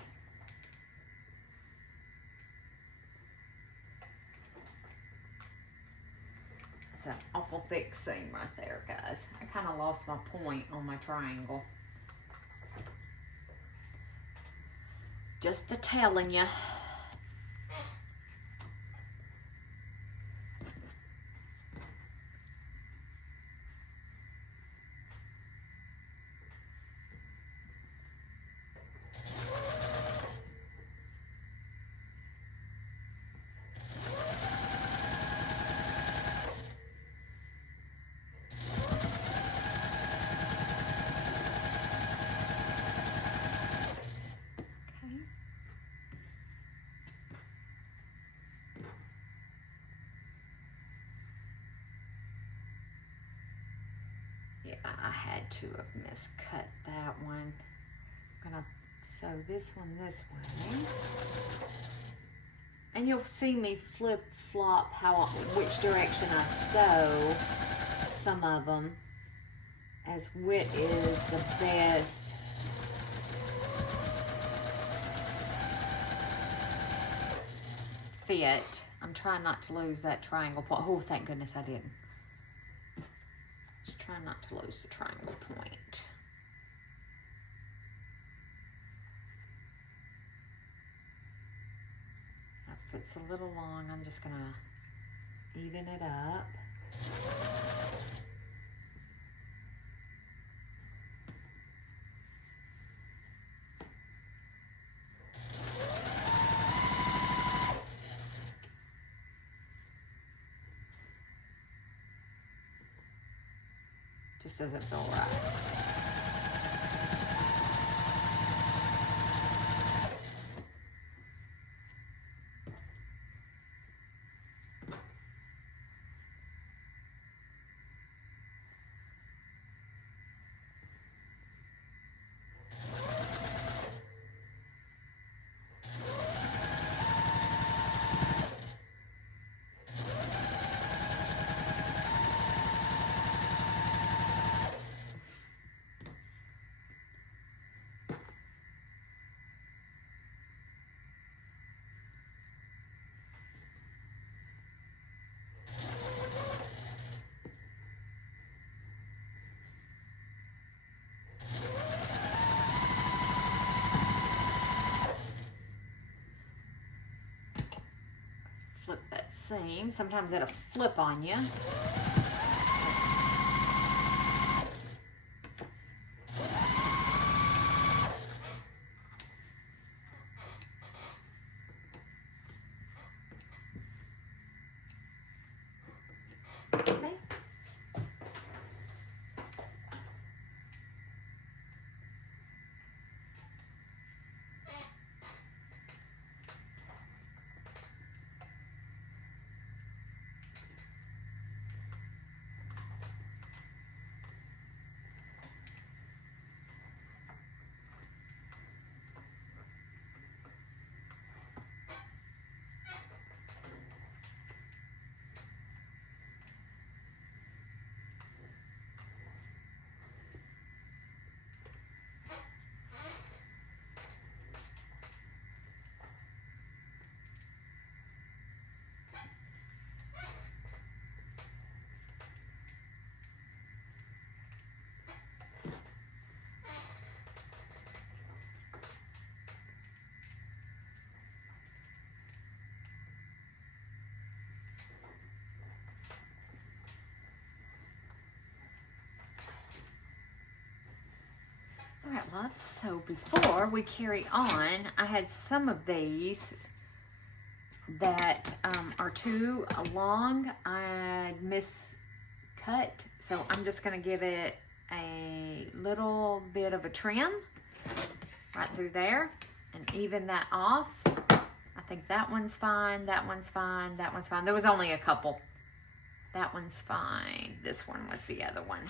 It's an awful thick seam right there, guys. I kind of lost my point on my triangle. Just a telling you. Yeah, I had to have miscut that one. I'm gonna sew this one this way. And you'll see me flip-flop which direction I sew some of them, as which is the best. Fit. I'm trying not to lose that triangle point. Oh, thank goodness I didn't. Try not to lose the triangle point. That foot's a little long. I'm just gonna even it up. Just doesn't feel right. Flip that seam. Sometimes it'll flip on you. Okay. All right, loves, so before we carry on, I had some of these that are too long. I miscut, so I'm just gonna give it a little bit of a trim right through there and even that off. I think that one's fine, that one's fine, that one's fine. There was only a couple. That one's fine. This one was the other one.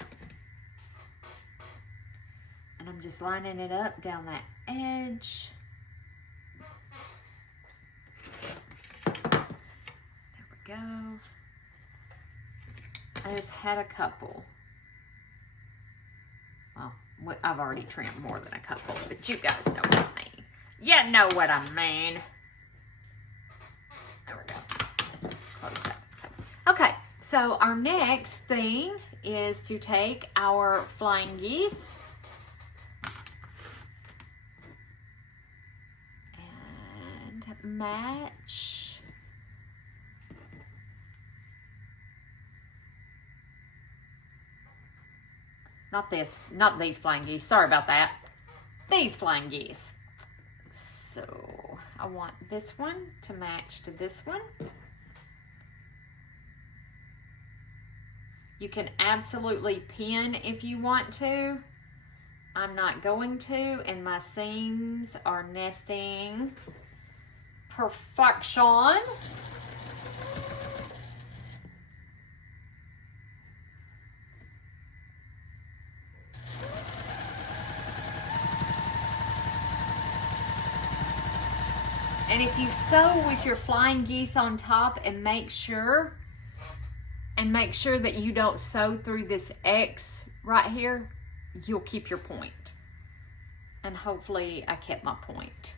And I'm just lining it up down that edge. There we go. I just had a couple. Well, I've already trimmed more than a couple, but you guys know what I mean. You know what I mean. There we go. Close that. Okay, so our next thing is to take our flying geese match not these flying geese, sorry about that, these flying geese. So I want this one to match to this one. You can absolutely pin if you want to. I'm not going to, and my seams are nesting perfection. And if you sew with your flying geese on top and make sure that you don't sew through this X right here, you'll keep your point. And hopefully I kept my point.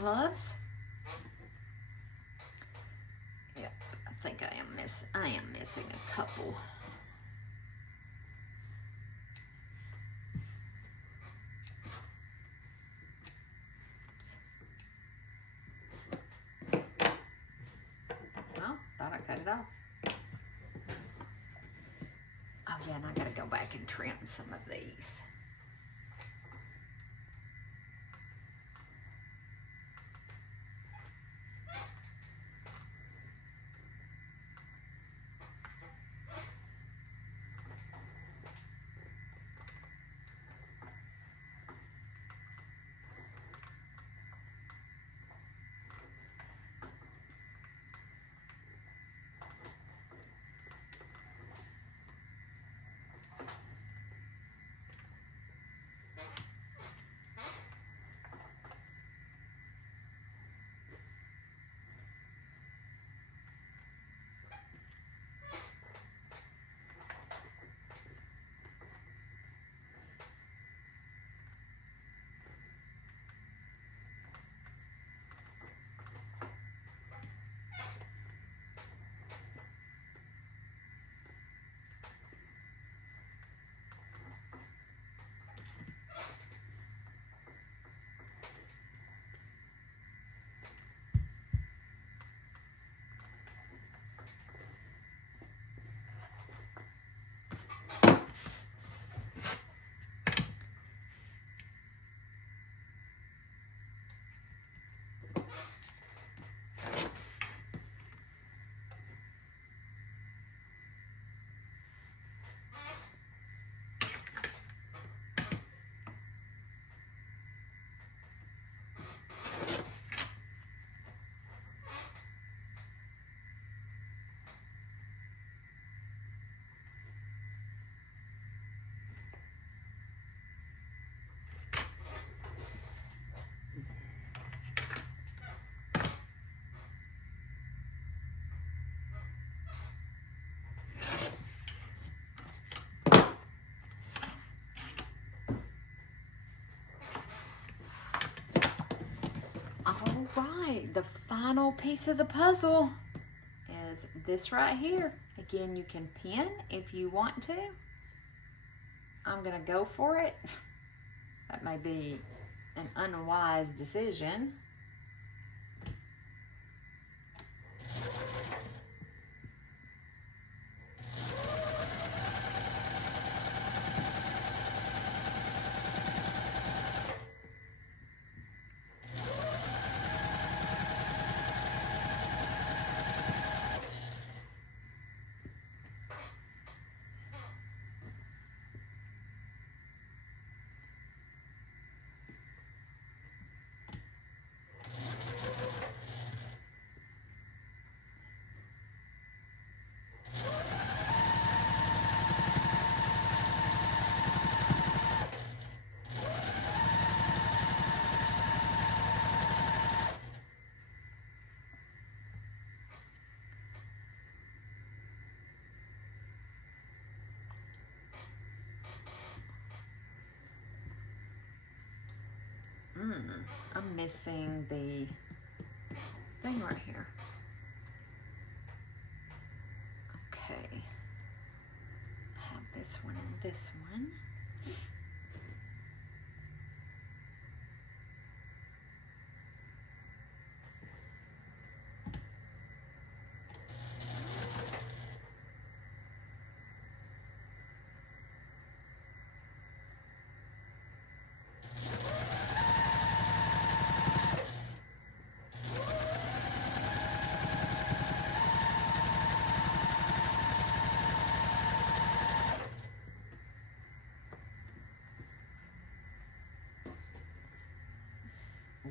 my loves. Yep, I think I am missing a couple. Well, thought I cut it off. Oh yeah, and I gotta go back and trim some of these. All right, the final piece of the puzzle is this right here. Again, you can pin if you want to. I'm gonna go for it. That may be an unwise decision. I'm missing the thing right here. Okay. I have this one and this one.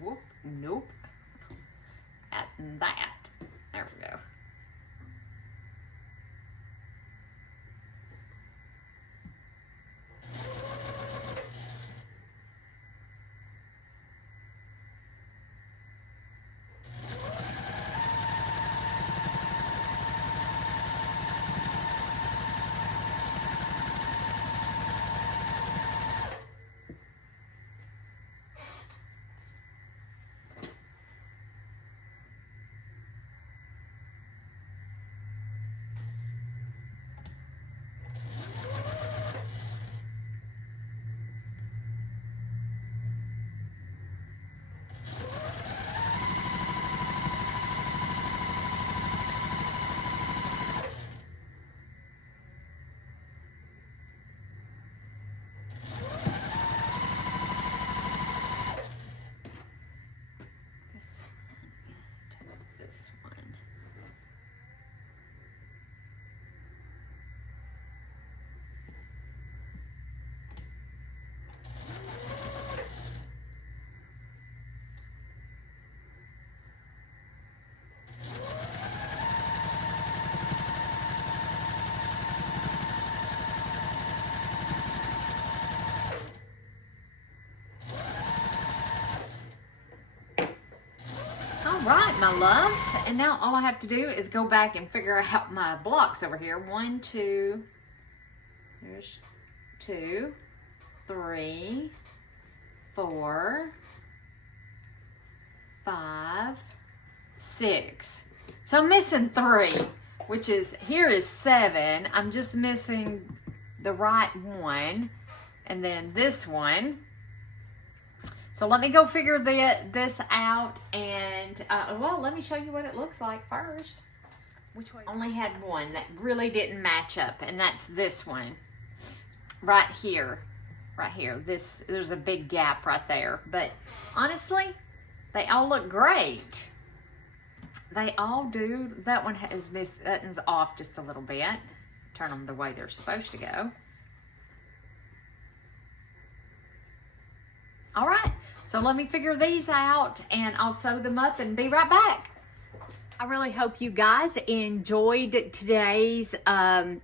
Whoop, nope. At that. There we go. All right, my loves. And now all I have to do is go back and figure out my blocks over here. 1, 2, here's 2, 3, 4, 5, 6. So I'm missing 3, which is, here is 7. I'm just missing the right one. And then this one. So let me go figure this out, and well, let me show you what it looks like first. Which way? Only had one that really didn't match up, and that's this one right here. Right here. There's a big gap right there, but honestly, they all look great. They all do. That one has missed buttons off just a little bit. Turn them the way they're supposed to go. All right. So let me figure these out, and I'll sew them up and be right back. I really hope you guys enjoyed today's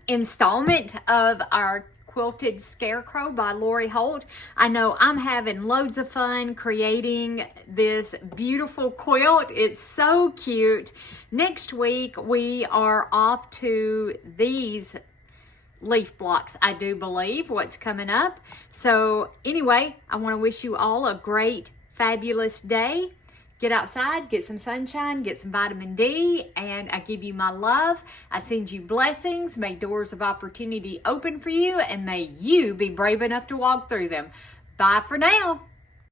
installment of our Quilted Scarecrow by Lori Holt. I know I'm having loads of fun creating this beautiful quilt. It's so cute. Next week, we are off to these leaf blocks, I do believe, what's coming up. So anyway, I want to wish you all a great, fabulous day. Get outside, get some sunshine, get some vitamin D, and I give you my love. I send you blessings. May doors of opportunity open for you, and may you be brave enough to walk through them. Bye for now.